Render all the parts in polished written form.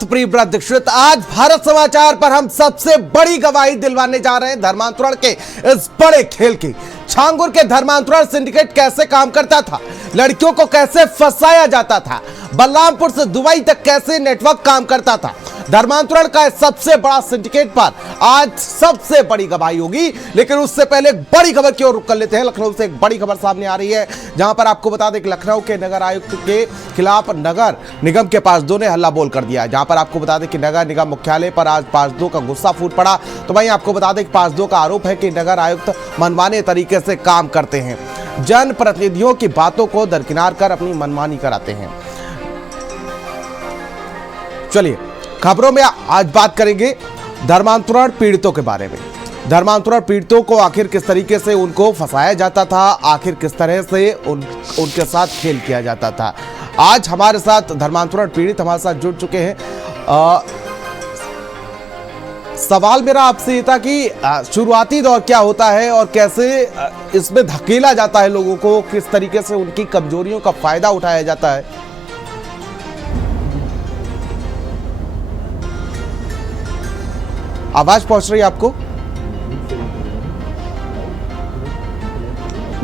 प्रिय दीक्षित, आज भारत समाचार पर हम सबसे बड़ी गवाही दिलवाने जा रहे हैं धर्मांतरण के इस बड़े खेल की। छांगुर के धर्मांतरण सिंडिकेट कैसे काम करता था, लड़कियों को कैसे फंसाया जाता था, बलरामपुर से दुबई तक कैसे नेटवर्क काम करता था, धर्मांतरण का सबसे बड़ा सिंडिकेट पर आज सबसे बड़ी गवाही होगी। लेकिन उससे पहले एक बड़ी खबर की ओर रुख कर लेते हैं। लखनऊ से एक बड़ी खबर सामने आ रही है, जहां पर आपको बता दें कि लखनऊ के नगर आयुक्त के खिलाफ नगर निगम के पार्षदों ने हल्ला बोल कर दिया है। जहां पर आपको बता दें कि नगर निगम मुख्यालय पर आज पार्षदों का गुस्सा फूट पड़ा। तो वहीं आपको बता दें कि पार्षदों का आरोप है कि नगर आयुक्त मनमाने तरीके से काम करते हैं, जनप्रतिनिधियों की बातों को दरकिनार कर अपनी मनमानी कराते हैं। चलिए खबरों में आज बात करेंगे धर्मांतरण पीड़ितों के बारे में। धर्मांतरण पीड़ितों को आखिर किस तरीके से उनको फंसाया जाता था, आखिर किस तरह से उनके साथ खेल किया जाता था। आज हमारे साथ धर्मांतरण पीड़ित हमारे साथ जुड़ चुके हैं। सवाल मेरा आपसे ये था कि शुरुआती दौर क्या होता है और कैसे इसमें धकेला जाता है लोगों को, किस तरीके से उनकी कमजोरियों का फायदा उठाया जाता है। आवाज पहुंच रही है आपको?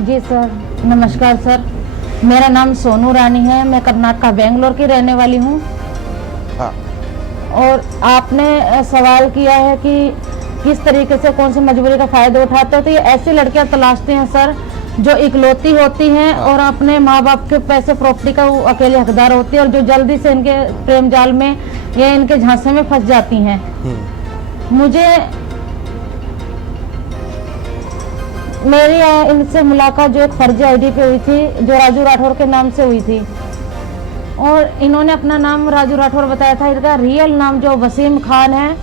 जी सर, नमस्कार सर। मेरा नाम सोनू रानी है, मैं कर्नाटक बेंगलोर की रहने वाली हूँ। हाँ। और आपने सवाल किया है कि किस तरीके से कौन सी मजबूरी का फायदा उठाते हो, तो ये ऐसी लड़कियां तलाशते हैं सर जो इकलौती होती हैं। हाँ। और अपने माँ बाप के पैसे प्रॉपर्टी का वो अकेले हकदार होती है और जो जल्दी से इनके प्रेम जाल में या इनके झांसे में फंस जाती हैं। मुझे मेरी इनसे मुलाकात जो एक फर्जी आईडी पे हुई थी, जो राजू राठौर के नाम से हुई थी, और इन्होंने अपना नाम राजू राठौर बताया था। इनका रियल नाम जो वसीम खान है,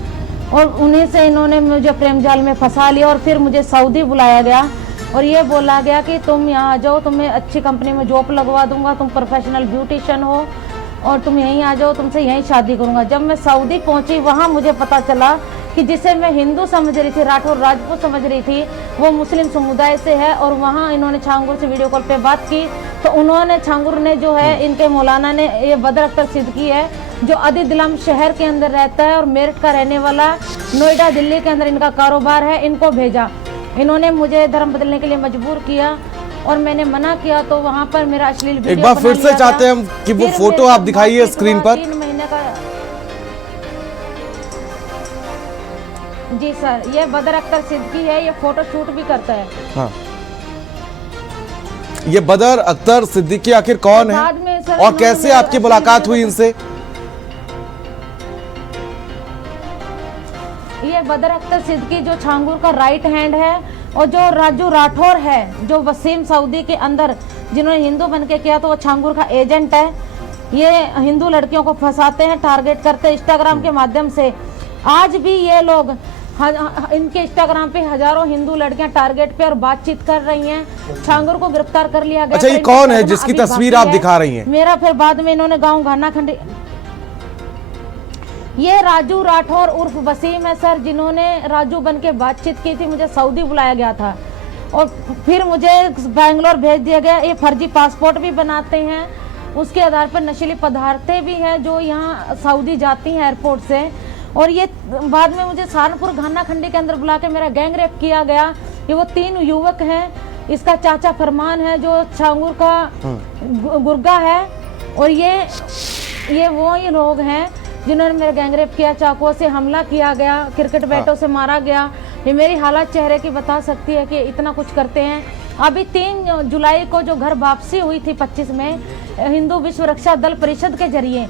और उन्हीं से इन्होंने मुझे प्रेम जाल में फंसा लिया। और फिर मुझे सऊदी बुलाया गया और ये बोला गया कि तुम यहाँ आ जाओ, तुम्हें अच्छी कंपनी में जॉब लगवा दूंगा, तुम प्रोफेशनल ब्यूटिशियन हो और तुम यहीं आ जाओ, तुमसे यहीं शादी करूंगा। जब मैं सऊदी पहुंची, वहाँ मुझे पता चला कि जिसे मैं हिंदू समझ रही थी, राठौर राजपूत समझ रही थी, वो मुस्लिम समुदाय से है। और वहाँ इन्होंने छांगुर से वीडियो कॉल पे बात की, तो उन्होंने छांगुर ने जो है, इनके मौलाना ने, ये बदर अख्तर सिद्दीकी है जो अदिदिलम शहर के अंदर रहता है और मेरठ का रहने वाला, नोएडा दिल्ली के अंदर इनका कारोबार है, इनको भेजा। इन्होंने मुझे धर्म बदलने के लिए मजबूर किया और मैंने मना किया, तो वहाँ पर मेरा अश्लील वीडियो एक बार फिर से चाहते हैं हम कि वो फोटो आप दिखाइए स्क्रीन पर। 3 महीने का। जी सर, ये बदर अख्तर सिद्दीकी है, ये फोटो शूट भी करता है। हाँ। ये बदर अख्तर सिद्दीकी आखिर कौन है और कैसे आपकी मुलाकात हुई इनसे? ये बदर अख्तर सिद्दीकी जो छांगुर का राइट हैंड है, और जो राजू राठौर है जो वसीम सऊदी के अंदर जिन्होंने हिंदू बन के किया, तो वो छांगुर का एजेंट है। ये हिंदू लड़कियों को फंसाते हैं, टारगेट करते हैं इंस्टाग्राम के माध्यम से। आज भी ये लोग इनके इंस्टाग्राम पे हजारों हिंदू लड़कियां टारगेट पे और बातचीत कर रही हैं। छांगुर को गिरफ्तार कर लिया गया। अच्छा, ये कौन है जिसकी तस्वीर आप दिखा रही हैं? मेरा फिर बाद में इन्होंने गांव घानाखंडी, ये राजू राठौर उर्फ वसीम है सर, जिन्होंने राजू बन के बातचीत की थी। मुझे सऊदी बुलाया गया था और फिर मुझे बेंगलोर भेज दिया गया। ये फर्जी पासपोर्ट भी बनाते हैं, उसके आधार पर नशीली पदार्थें भी हैं जो यहाँ सऊदी जाती हैं एयरपोर्ट से। और ये बाद में मुझे सहारनपुर घानाखंडी के अंदर बुला के मेरा गैंग रेप किया गया। ये वो 3 युवक हैं, इसका चाचा फरमान है जो छांगुर का गुर्गा है, और ये वो ये लोग हैं जिन्होंने मेरा गैंग रेप किया, चाकुओं से हमला किया गया, क्रिकेट बैटों से मारा गया। ये मेरी हालत चेहरे की बता सकती है कि इतना कुछ करते हैं। अभी 3 जुलाई को जो घर वापसी हुई थी 25 में हिंदू विश्व रक्षा दल परिषद के जरिए,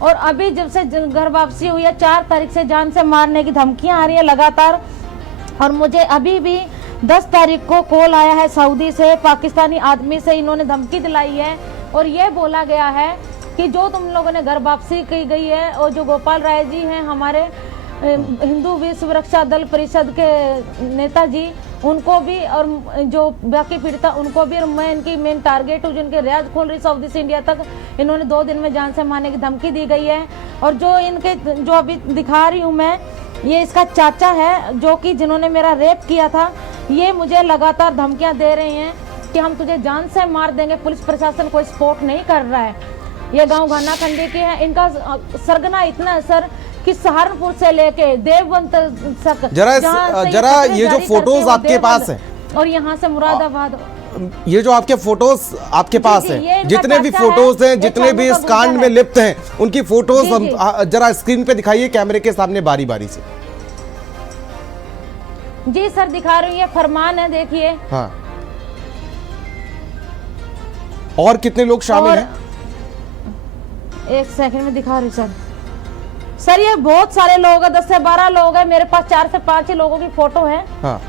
और अभी जब से घर वापसी हुई है 4 तारीख से जान से मारने की धमकियां आ रही है लगातार। और मुझे अभी भी 10 तारीख को कॉल आया है सऊदी से, पाकिस्तानी आदमी से इन्होंने धमकी दिलाई है और ये बोला गया है कि जो तुम लोगों ने घर वापसी की गई है, और जो गोपाल राय जी हैं हमारे हिंदू विश्व रक्षा दल परिषद के नेताजी, उनको भी और जो बाकी पीड़िता उनको भी, और मैं इनकी मेन टारगेट हूँ, जिनके रियाज खोल रही सऊदी से इंडिया तक। इन्होंने 2 दिन में जान से मारने की धमकी दी गई है। और जो इनके जो अभी दिखा रही हूँ मैं, ये इसका चाचा है जो कि जिन्होंने मेरा रेप किया था। ये मुझे लगातार धमकियाँ दे रहे हैं कि हम तुझे जान से मार देंगे। पुलिस प्रशासन कोई सपोर्ट नहीं कर रहा है। ये गांव घनाखंडी के हैं। इनका सरगना इतना है सर कि सहारनपुर से लेके देवबंद तक, जरा ये जो फोटोज आपके पास है और यहाँ से मुरादाबाद, ये जो आपके फोटोज आपके पास हैं, जितने भी फोटोज हैं, जितने भी इस कांड में लिप्त हैं, उनकी फोटोज हम जरा स्क्रीन पे दिखाइए कैमरे के सामने बारी बारी से। जी सर दिखा रही हूँ, ये फरमान है देखिए। हाँ, और कितने लोग शामिल हैं? एक सेकंड में दिखा रही सर। सर ये बहुत सारे लोग हैं, 10 से 12 लोग हैं। मेरे पास 4 से 5 ही लोगों की फोटो है। हाँ,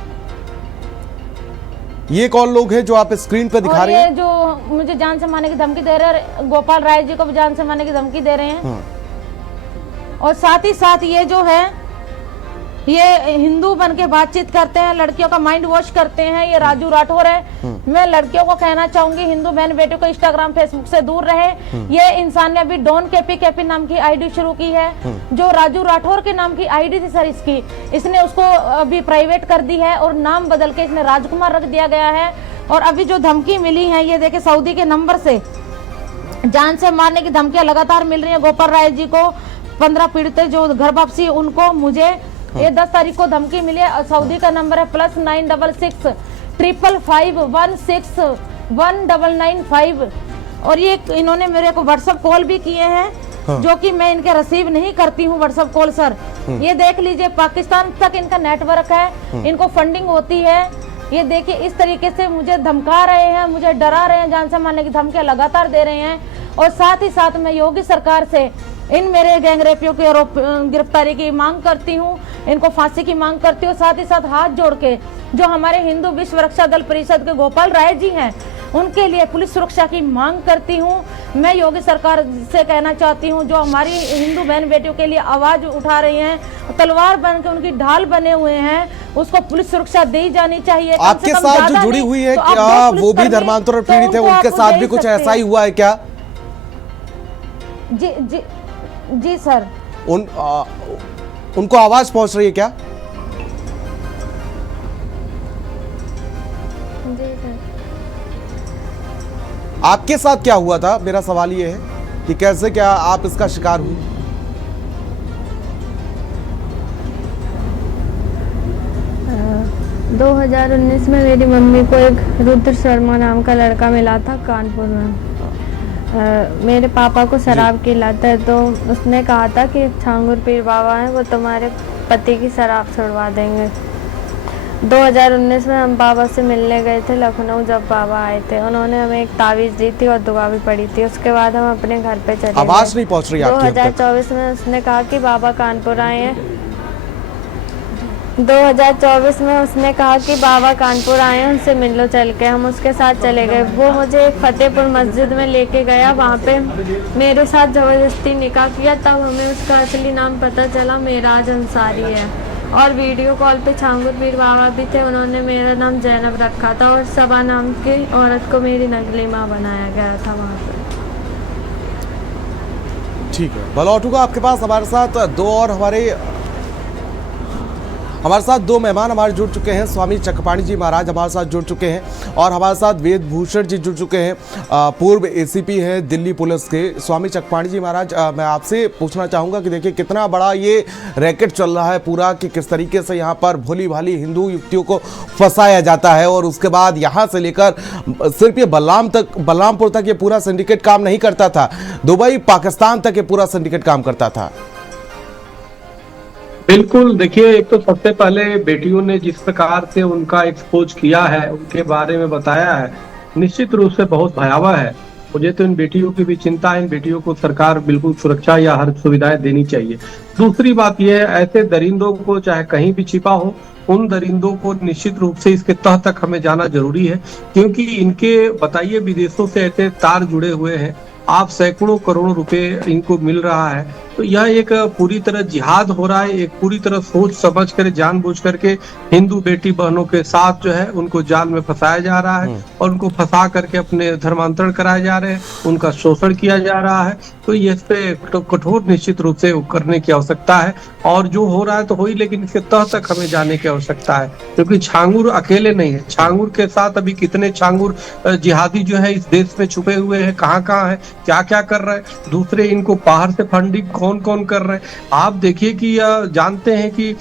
ये कौन लोग हैं जो आप स्क्रीन पे दिखा रहे हैं? ये जो मुझे जान से मारने की धमकी दे रहे हैं, गोपाल राय जी को भी जान से मारने की धमकी दे रहे हैं। हाँ। और साथ ही साथ ये जो है, ये हिंदू बन के बातचीत करते हैं, लड़कियों का माइंड वॉश करते हैं। ये राजू राठौर है। मैं लड़कियों को कहना चाहूंगी, हिंदू बहन बेटियों को इंस्टाग्राम फेसबुक से दूर रहे। ये इंसान ने अभी डॉन केपी नाम की आईडी शुरू की है, जो राजू राठौर के नाम की आईडी थी सर इसकी। इसने उसको अभी प्राइवेट कर दी है और नाम बदल के इसने राजकुमार रख दिया गया है। और अभी जो धमकी मिली है, ये देखे सऊदी के नंबर से जान से मारने की धमकियां लगातार मिल रही है। गोपाल राय जी को 15 पीड़ित जो घर वापसी, उनको मुझे ये 10 तारीख को धमकी मिली है। सऊदी का नंबर है +966 555 16 1995। और ये इन्होंने मेरे को व्हाट्सएप कॉल भी किए हैं। हाँ। जो कि मैं इनके रिसीव नहीं करती हूँ व्हाट्सएप कॉल सर। ये देख लीजिए, पाकिस्तान तक इनका नेटवर्क है, इनको फंडिंग होती है। ये देखिए इस तरीके से मुझे धमका रहे हैं, मुझे डरा रहे हैं, जान से मारने की धमकियां लगातार दे रहे हैं। और साथ ही साथ मैं योगी सरकार से इन मेरे गैंगरेपियों की गिरफ्तारी की मांग करती हूँ, इनको फांसी की मांग करती हूँ। साथ ही साथ हाथ जोड़ के जो हमारे हिंदू विश्व रक्षा दल परिषद के गोपाल राय जी हैं, उनके लिए पुलिस सुरक्षा की मांग करती हूँ। मैं योगी सरकार से कहना चाहती हूँ, जो हमारी हिंदू बहन बेटियों के लिए आवाज उठा रही हैं, तलवार बन के उनकी ढाल बने हुए हैं, उसको पुलिस सुरक्षा दी जानी चाहिए। आपके साथ जो जुड़ी हुई है, क्या वो भी धर्मांतरण पीड़ित है? उनके साथ भी कुछ ऐसा ही हुआ है क्या? जी जी जी सर। उनको आवाज पहुंच रही है क्या? जी सर। आपके साथ क्या हुआ था? मेरा सवाल ये है कि कैसे, क्या आप इसका शिकार हुई? अ, 2019 में मेरी मम्मी को एक रुद्र शर्मा नाम का लड़का मिला था कानपुर में। मेरे पापा को शराब की लत है, तो उसने कहा था कि छांगुर पीर बाबा हैं, वो तुम्हारे पति की शराब छुड़वा देंगे। 2019 में हम बाबा से मिलने गए थे लखनऊ। जब बाबा आए थे, उन्होंने हमें एक तावीज़ दी थी और दुआ भी पड़ी थी। उसके बाद हम अपने घर पे चले गए। आवाज नहीं पहुंच रही आपकी। 2024 में उसने कहा कि बाबा कानपुर आए हैं। 2024 में उसने कहा कि बाबा कानपुर आए हैं, उनसे मिल लो चल के। हम उसके साथ चले गए। वो मुझे एक फतेहपुर मस्जिद में लेके गया। वहाँ पे मेरे साथ ज़बरदस्ती निकाह किया। तब हमें उसका असली नाम पता चला, मेराज अंसारी है। और वीडियो कॉल पे छांगुर पीर बाबा भी थे। उन्होंने मेरा नाम जैनब रखा था और सबा नाम की औरत को मेरी नकली माँ बनाया गया था वहाँ पे। ठीक है, बलौटूंगा आपके पास। हमारे साथ दो मेहमान हमारे जुड़ चुके हैं। स्वामी चकपाणी जी महाराज हमारे साथ जुड़ चुके हैं और हमारे साथ वेद भूषण जी जुड़ चुके हैं, पूर्व एसीपी हैं दिल्ली पुलिस के। स्वामी चकपाणी जी महाराज, मैं आपसे पूछना चाहूँगा कि देखिए कितना बड़ा ये रैकेट चल रहा है पूरा, कि किस तरीके से यहाँ पर भोली भाली हिंदू युवतियों को फंसाया जाता है और उसके बाद यहाँ से लेकर सिर्फ ये बलरामपुर तक ये पूरा सिंडिकेट काम नहीं करता था, दुबई पाकिस्तान तक ये पूरा सिंडिकेट काम करता था। बिल्कुल, देखिए, एक तो सबसे पहले बेटियों ने जिस प्रकार से उनका एक्सपोज किया है, उनके बारे में बताया है, निश्चित रूप से बहुत भयावह है। मुझे तो इन बेटियों की भी चिंता है। इन बेटियों को सरकार बिल्कुल सुरक्षा या हर सुविधाएं देनी चाहिए। दूसरी बात यह है, ऐसे दरिंदों को चाहे कहीं भी छिपा हो, उन दरिंदों को निश्चित रूप से इसके तह तक हमें जाना जरूरी है, क्योंकि इनके बताइए विदेशों से ऐसे तार जुड़े हुए हैं। आप सैकड़ों करोड़ों रुपए इनको मिल रहा है। तो यह एक पूरी तरह जिहाद हो रहा है, एक पूरी तरह सोच समझ कर जानबूझ करके हिंदू बेटी बहनों के साथ जो है उनको जाल में फंसाया जा रहा है और उनको फंसा करके अपने धर्मांतरण कराए जा रहे हैं, उनका शोषण किया जा रहा है। तो ये इस पे कठोर निश्चित रूप से करने की आवश्यकता है और जो हो रहा है तो हो ही, लेकिन इसके तह तक हमें जाने की आवश्यकता है, क्योंकि छांगुर अकेले नहीं है। छांगुर के साथ अभी कितने छांगुर जिहादी जो है इस देश में छुपे हुए हैं, कहाँ कहाँ है, क्या क्या कर रहे हैं, दूसरे इनको बाहर से फंडिंग कौन कौन कर रहे हैं। आप देखिए कि जानते हैं कि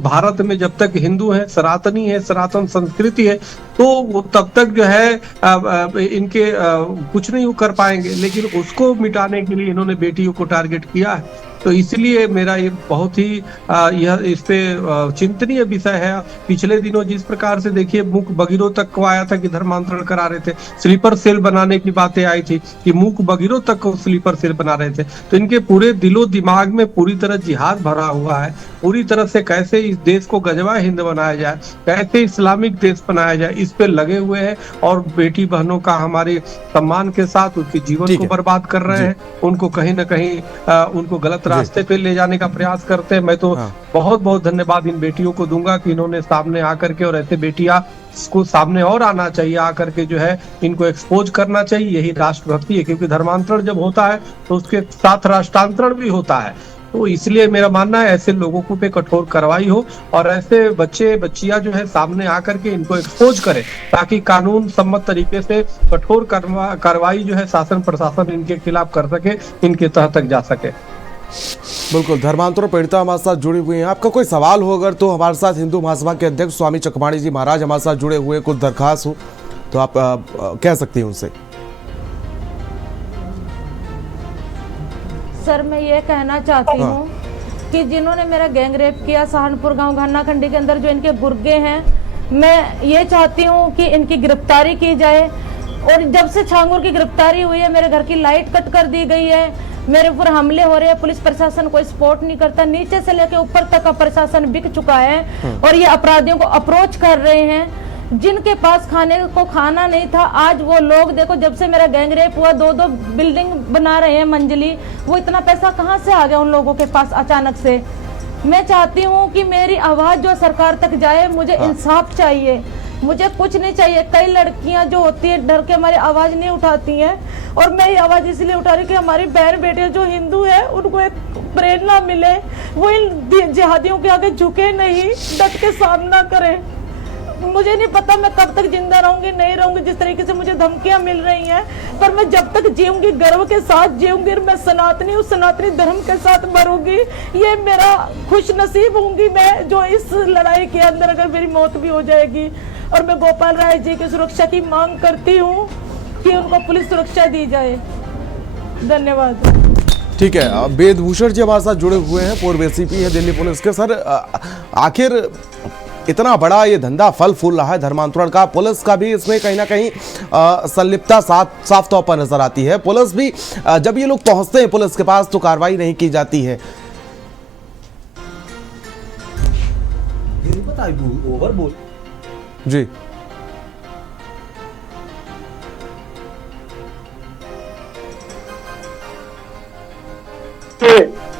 भारत में जब तक हिंदू है, सनातनी है, सनातन संस्कृति है, तो वो तब तक जो है इनके कुछ नहीं कर पाएंगे, लेकिन उसको मिटाने के लिए इन्होंने बेटियों को टारगेट किया है। तो इसलिए मेरा ये बहुत ही यह इस पे चिंतनीय विषय है। पिछले दिनों जिस प्रकार से देखिए मूक बधिरों तक को आया था कि धर्मांतरण करा रहे थे, स्लीपर सेल बनाने की बातें आई थी कि मूक बधिरों तक को स्लीपर सेल बना रहे थे। तो इनके पूरे दिलो दिमाग में पूरी तरह जिहाद भरा हुआ है, पूरी तरह से कैसे इस देश को गजवा हिंद बनाया जाए, कैसे इस्लामिक देश बनाया जाए, इस पे लगे हुए हैं और बेटी बहनों का हमारे सम्मान के साथ उनके जीवन को बर्बाद कर रहे हैं, उनको कहीं ना कहीं उनको गलत रास्ते पे ले जाने का प्रयास करते हैं। मैं तो बहुत बहुत धन्यवाद इन बेटियों को दूंगा कि इन्होंने सामने आकर के, और ऐसे बेटियां को सामने और आना चाहिए, आकर के जो है इनको एक्सपोज करना चाहिए। यही राष्ट्रभक्ति है, क्योंकि धर्मांतरण जब होता है तो उसके साथ राष्ट्रांतरण भी होता है। तो इसलिए मेरा मानना है ऐसे लोगों को पे कठोर कार्रवाई हो और ऐसे बच्चे बच्चियां जो है सामने आकर के इनको एक्सपोज करें, ताकि कानून सम्मत तरीके से कठोर कार्रवाई जो है शासन प्रशासन इनके खिलाफ कर सके, इनके तह तक जा सके। बिल्कुल, धर्मांतरण पीड़िता हमारे साथ जुड़ी हुई हैं। आपका कोई सवाल हो अगर तो हमारे साथ हिंदू महासभा के अध्यक्ष स्वामी चकमाणी जी महाराज हमारे साथ जुड़े हुए, कुछ दरखास्त हो तो आप कह सकती हैं उनसे। सर मैं ये कहना चाहती हूँ कि जिन्होंने मेरा गैंग रेप किया सहारनपुर गांव घन्ना खंडी के अंदर, जो इनके गुर्गे हैं, मैं ये चाहती हूँ कि इनकी गिरफ्तारी की जाए। और जब से छांगुर की गिरफ्तारी हुई है मेरे घर की लाइट कट कर दी गई है, मेरे ऊपर हमले हो रहे हैं, पुलिस प्रशासन कोई सपोर्ट नहीं करता, नीचे से लेकर ऊपर तक का प्रशासन बिक चुका है और ये अपराधियों को अप्रोच कर रहे हैं। जिनके पास खाने को खाना नहीं था, आज वो लोग देखो, जब से मेरा गैंग रेप हुआ 2-2 बिल्डिंग बना रहे हैं मंजिली। वो इतना पैसा कहाँ से आ गया उन लोगों के पास अचानक से। मैं चाहती हूँ कि मेरी आवाज जो सरकार तक जाए, मुझे इंसाफ चाहिए, मुझे कुछ नहीं चाहिए। कई लड़कियां जो होती है डर के हमारी आवाज नहीं उठाती हैं, और मैं ये आवाज इसलिए उठा रही कि हमारी बहन बेटियां जो हिंदू है उनको एक प्रेरणा मिले, वो इन जिहादियों के आगे झुके नहीं, डट के सामना करें। मुझे नहीं पता मैं कब तक जिंदा रहूंगी नहीं रहूंगी, जिस तरीके से मुझे धमकियां मिल रही हैं, पर मैं जब तक जीऊंगी गर्व के साथ जीऊंगी। मैं सनातनी हूँ, सनातनी धर्म के साथ मरूंगी। ये मेरा खुश नसीब होंगी मैं जो इस लड़ाई के अंदर अगर मेरी मौत भी हो जाएगी। और मैं गोपाल राय जी की सुरक्षा की मांग करती हूँ कि उनको पुलिस सुरक्षा दी जाए। धन्यवाद। ठीक है, वेदभूषण जी हमारे साथ जुड़े हुए हैं, पूर्व एसीपी है दिल्ली पुलिस के। सर, आखिर इतना बड़ा ये धंधा फल फूल रहा है धर्मांतरण का, पुलिस का भी इसमें कहीं ना कहीं संलिप्तता साफ तौर पर नजर आती है। पुलिस भी जब ये लोग पहुंचते हैं पुलिस के पास तो कार्रवाई नहीं की जाती है। जी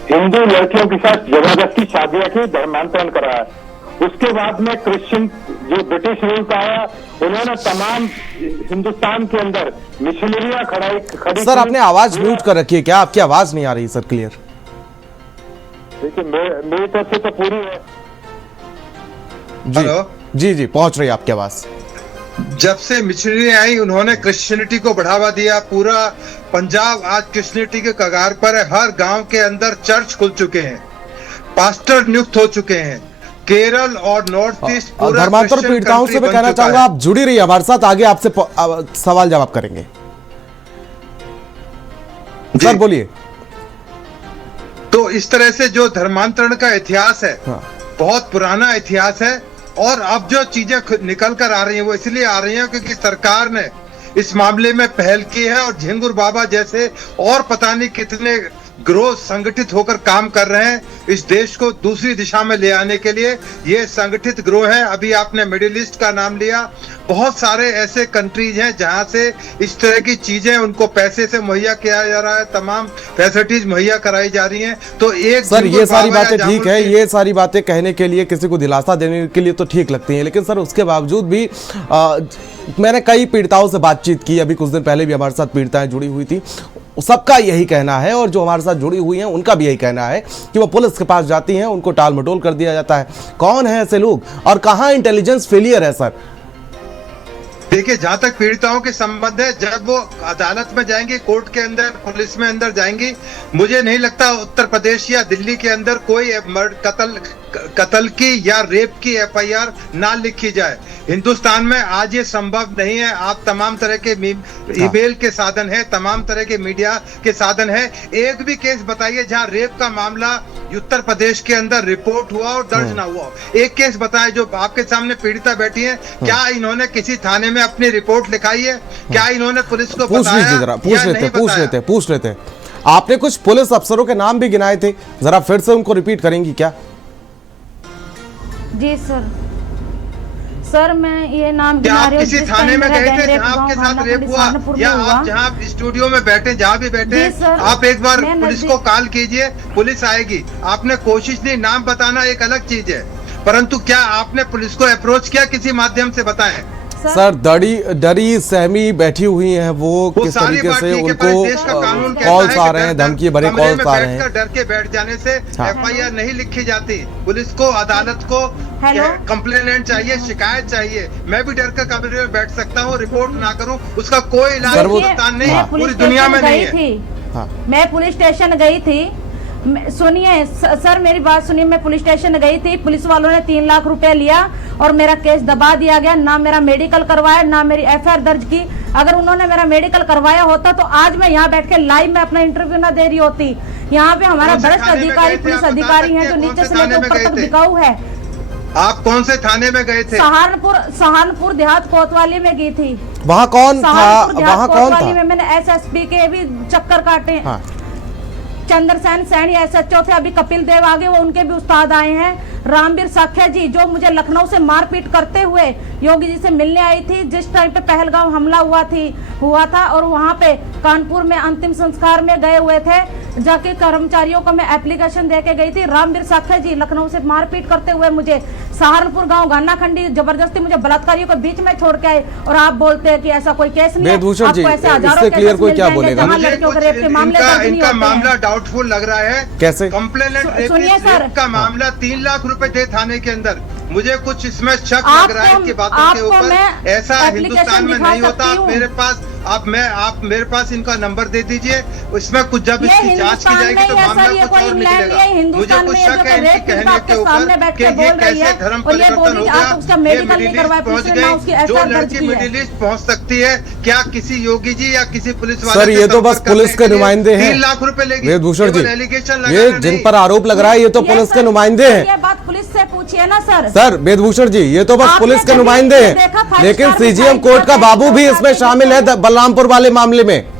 हिंदू लड़कियों के साथ जबरदस्ती शादियां की, धर्मांतरण कराया। उसके बाद में क्रिश्चियन जो ब्रिटिश रूल का आया, उन्होंने तमाम हिंदुस्तान के अंदर मिशनरियां खड़ी। सर आपने आवाज म्यूट कर रखी है क्या? आपकी आवाज नहीं आ रही सर क्लियर। देखिए मेरी तरफ से तो पूरी है। जी जी पहुंच रही है आपकी आवाज। जब से मिशनरी आई उन्होंने क्रिश्चियनिटी को बढ़ावा दिया। पूरा पंजाब आज क्रिश्चियनिटी के कगार पर है। हर गांव के अंदर चर्च खुल चुके हैं, पास्टर नियुक्त हो चुके हैं। केरल और नॉर्थ ईस्ट पूरा धर्मांतरण पीड़िताओं से मैं कहना चाहूंगा आप जुड़ी रहिए हमारे साथ, आगे आपसे सवाल जवाब करेंगे। सर बोलिए। तो इस तरह से जो धर्मांतरण का इतिहास है बहुत पुराना इतिहास है, और अब जो चीजें निकल कर आ रही हैं वो इसलिए आ रही हैं क्योंकि सरकार ने इस मामले में पहल की है। और झिंगुर बाबा जैसे और पता नहीं कितने ग्रोह संगठित होकर काम कर रहे हैं इस देश को दूसरी दिशा में ले आने के लिए। ये संगठित ग्रोह है। अभी आपने मिडिल ईस्ट का नाम लिया, बहुत सारे ऐसे कंट्रीज हैं जहां से इस तरह की चीजें उनको पैसे से मुहैया किया जा रहा है, तमाम फैसिलिटीज मुहैया कराई जा रही हैं। तो एक सर ये सारी बातें ठीक है, ये सारी बातें कहने के लिए, किसी को दिलासा देने के लिए तो ठीक लगती हैं, लेकिन सर उसके बावजूद भी मैंने कई पीड़िताओं से बातचीत की, अभी कुछ दिन पहले भी हमारे साथ पीड़िताएं जुड़ी हुई थी, सबका यही कहना है, और जो हमारे साथ जुड़ी हुई हैं उनका भी यही कहना है कि वो पुलिस के पास जाती हैं, उनको टाल मटोल कर दिया जाता है। कौन है ऐसे लोग और कहां इंटेलिजेंस फेलियर है सर? देखिए, जहां तक पीड़िताओं के संबंध है, जब वो अदालत में जाएंगी, कोर्ट के अंदर, पुलिस में अंदर जाएंगी, मुझे नहीं लगता उत्तर प्रदेश या दिल्ली के अंदर कोई कत्ल की या रेप की एफआईआर ना लिखी जाए। हिंदुस्तान में आज ये संभव नहीं है। आप तमाम तरह के ईमेल के साधन है, तमाम तरह के मीडिया के साधन है, एक भी केस बताइए जहां रेप का मामला उत्तर प्रदेश के अंदर रिपोर्ट हुआ और दर्ज ना हुआ। एक केस बताए जो आपके सामने पीड़िता बैठी है, क्या इन्होंने किसी थाने में अपनी रिपोर्ट लिखाई है? क्या इन्होंने पुलिस को बताया? पूछ लेते। आपने कुछ पुलिस अफसरों के नाम भी गिनाए थे, जरा फिर से उनको रिपीट करेंगी क्या? जी सर मैं ये नाम गिना रही हूं। किसी थाने में गए थे जहां आपके साथ रेप हुआ, या आप जहां स्टूडियो में बैठे, जहां भी बैठे, आप एक बार पुलिस को कॉल कीजिए, पुलिस आएगी। आपने कोशिश नहीं, नाम बताना एक अलग चीज है, परंतु क्या आपने पुलिस को अप्रोच किया किसी माध्यम से? बताएं सर। डरी सहमी बैठी हुई हैं वो किस तरीके से उनको कॉल्स आ रहे हैं, धमकी भरे कॉल्स आ रहे हैं। डर के बैठ जाने से एफआईआर नहीं लिखी जाती। पुलिस को, अदालत को कंप्लेनेंट चाहिए, शिकायत चाहिए। मैं भी डर कर कमरे में बैठ सकता हूँ, रिपोर्ट ना करूँ, उसका कोई इलाज हिंदुस्तान नहीं, पूरी दुनिया में नहीं है। मैं पुलिस स्टेशन गई थी, सुनिए सर मेरी बात सुनिए, मैं पुलिस स्टेशन गई थी, पुलिस वालों ने 3 लाख रुपए लिया और मेरा केस दबा दिया गया। ना मेरा मेडिकल करवाया, ना मेरी एफआईआर दर्ज की। अगर उन्होंने मेरा मेडिकल करवाया होता तो आज मैं यहाँ बैठ के लाइव में अपना इंटरव्यू ना दे रही होती। यहाँ पे हमारा वरिष्ठ अधिकारी, पुलिस अधिकारी हैं जो नीचे से लेकर ऊपर तक बिकाऊ है। आप कौन से थाने में गए थे? सहारनपुर देहात कोतवाली में गई थी। वहाँ कौन था? वहाँ कौन था? मैंने एसएसपी के भी चक्कर काटे। चंद्रसेन सैनी एसएचओ थे, अभी कपिल देव आगे, वो उनके भी उस्ताद आए हैं। रामवीर साख्या जी जो मुझे लखनऊ से मारपीट करते हुए योगी जी से मिलने आई थी, जिस टाइम पे पहलगाम हमला हुआ था और वहाँ पे कानपुर में अंतिम संस्कार में गए हुए थे, जाके कर्मचारियों को मैं एप्लीकेशन दे के गई थी। रामवीर साख्या जी लखनऊ से मारपीट करते हुए मुझे सहारनपुर गांव गाना खंडी जबरदस्ती मुझे बलात्कारियों के बीच में छोड़ के आए, और आप बोलते हैं कि ऐसा कोई केस नहीं है। आपको ऐसे हजारों केस मिल जाएंगे जहां लड़कियों के रेप के मामले दर्ज नहीं होते हैं। मामला डाउटफुल लग रहा है। कैसे? कंप्लेनेंट रेप का मामला 3 लाख रुपए थे थाने के अंदर। मुझे कुछ इसमें शक लग रहा है इनकी बातों के ऊपर। ऐसा हिंदुस्तान में नहीं होता। आप मेरे पास इनका नंबर दे दीजिए, इसमें कुछ जब इसकी जांच की जाएगी तो मामला कुछ और निकलेगा। मुझे कुछ शक है इनके कहने के ऊपर कि ये कैसे धर्म परिवर्तन हो गया, ये मिडिल ईस्ट पहुंच गए। जो लड़की मिडिल ईस्ट पहुंच सकती है, क्या किसी योगी जी या किसी पुलिस वाले? सर ये तो बस पुलिस के नुमाइंदे हैं। 3 लाख रुपए लेगी वेदभूषण जी, एलिगेशन ये जिन पर आरोप लग रहा है ये तो पुलिस के नुमाइंदे हैं। ये बात पुलिस से पूछिए ना सर। सर वेदभूषण जी, ये तो बस पुलिस के नुमाइंदे हैं, लेकिन सीजीएम कोर्ट का बाबू भी इसमें शामिल है बलरामपुर वाले मामले में।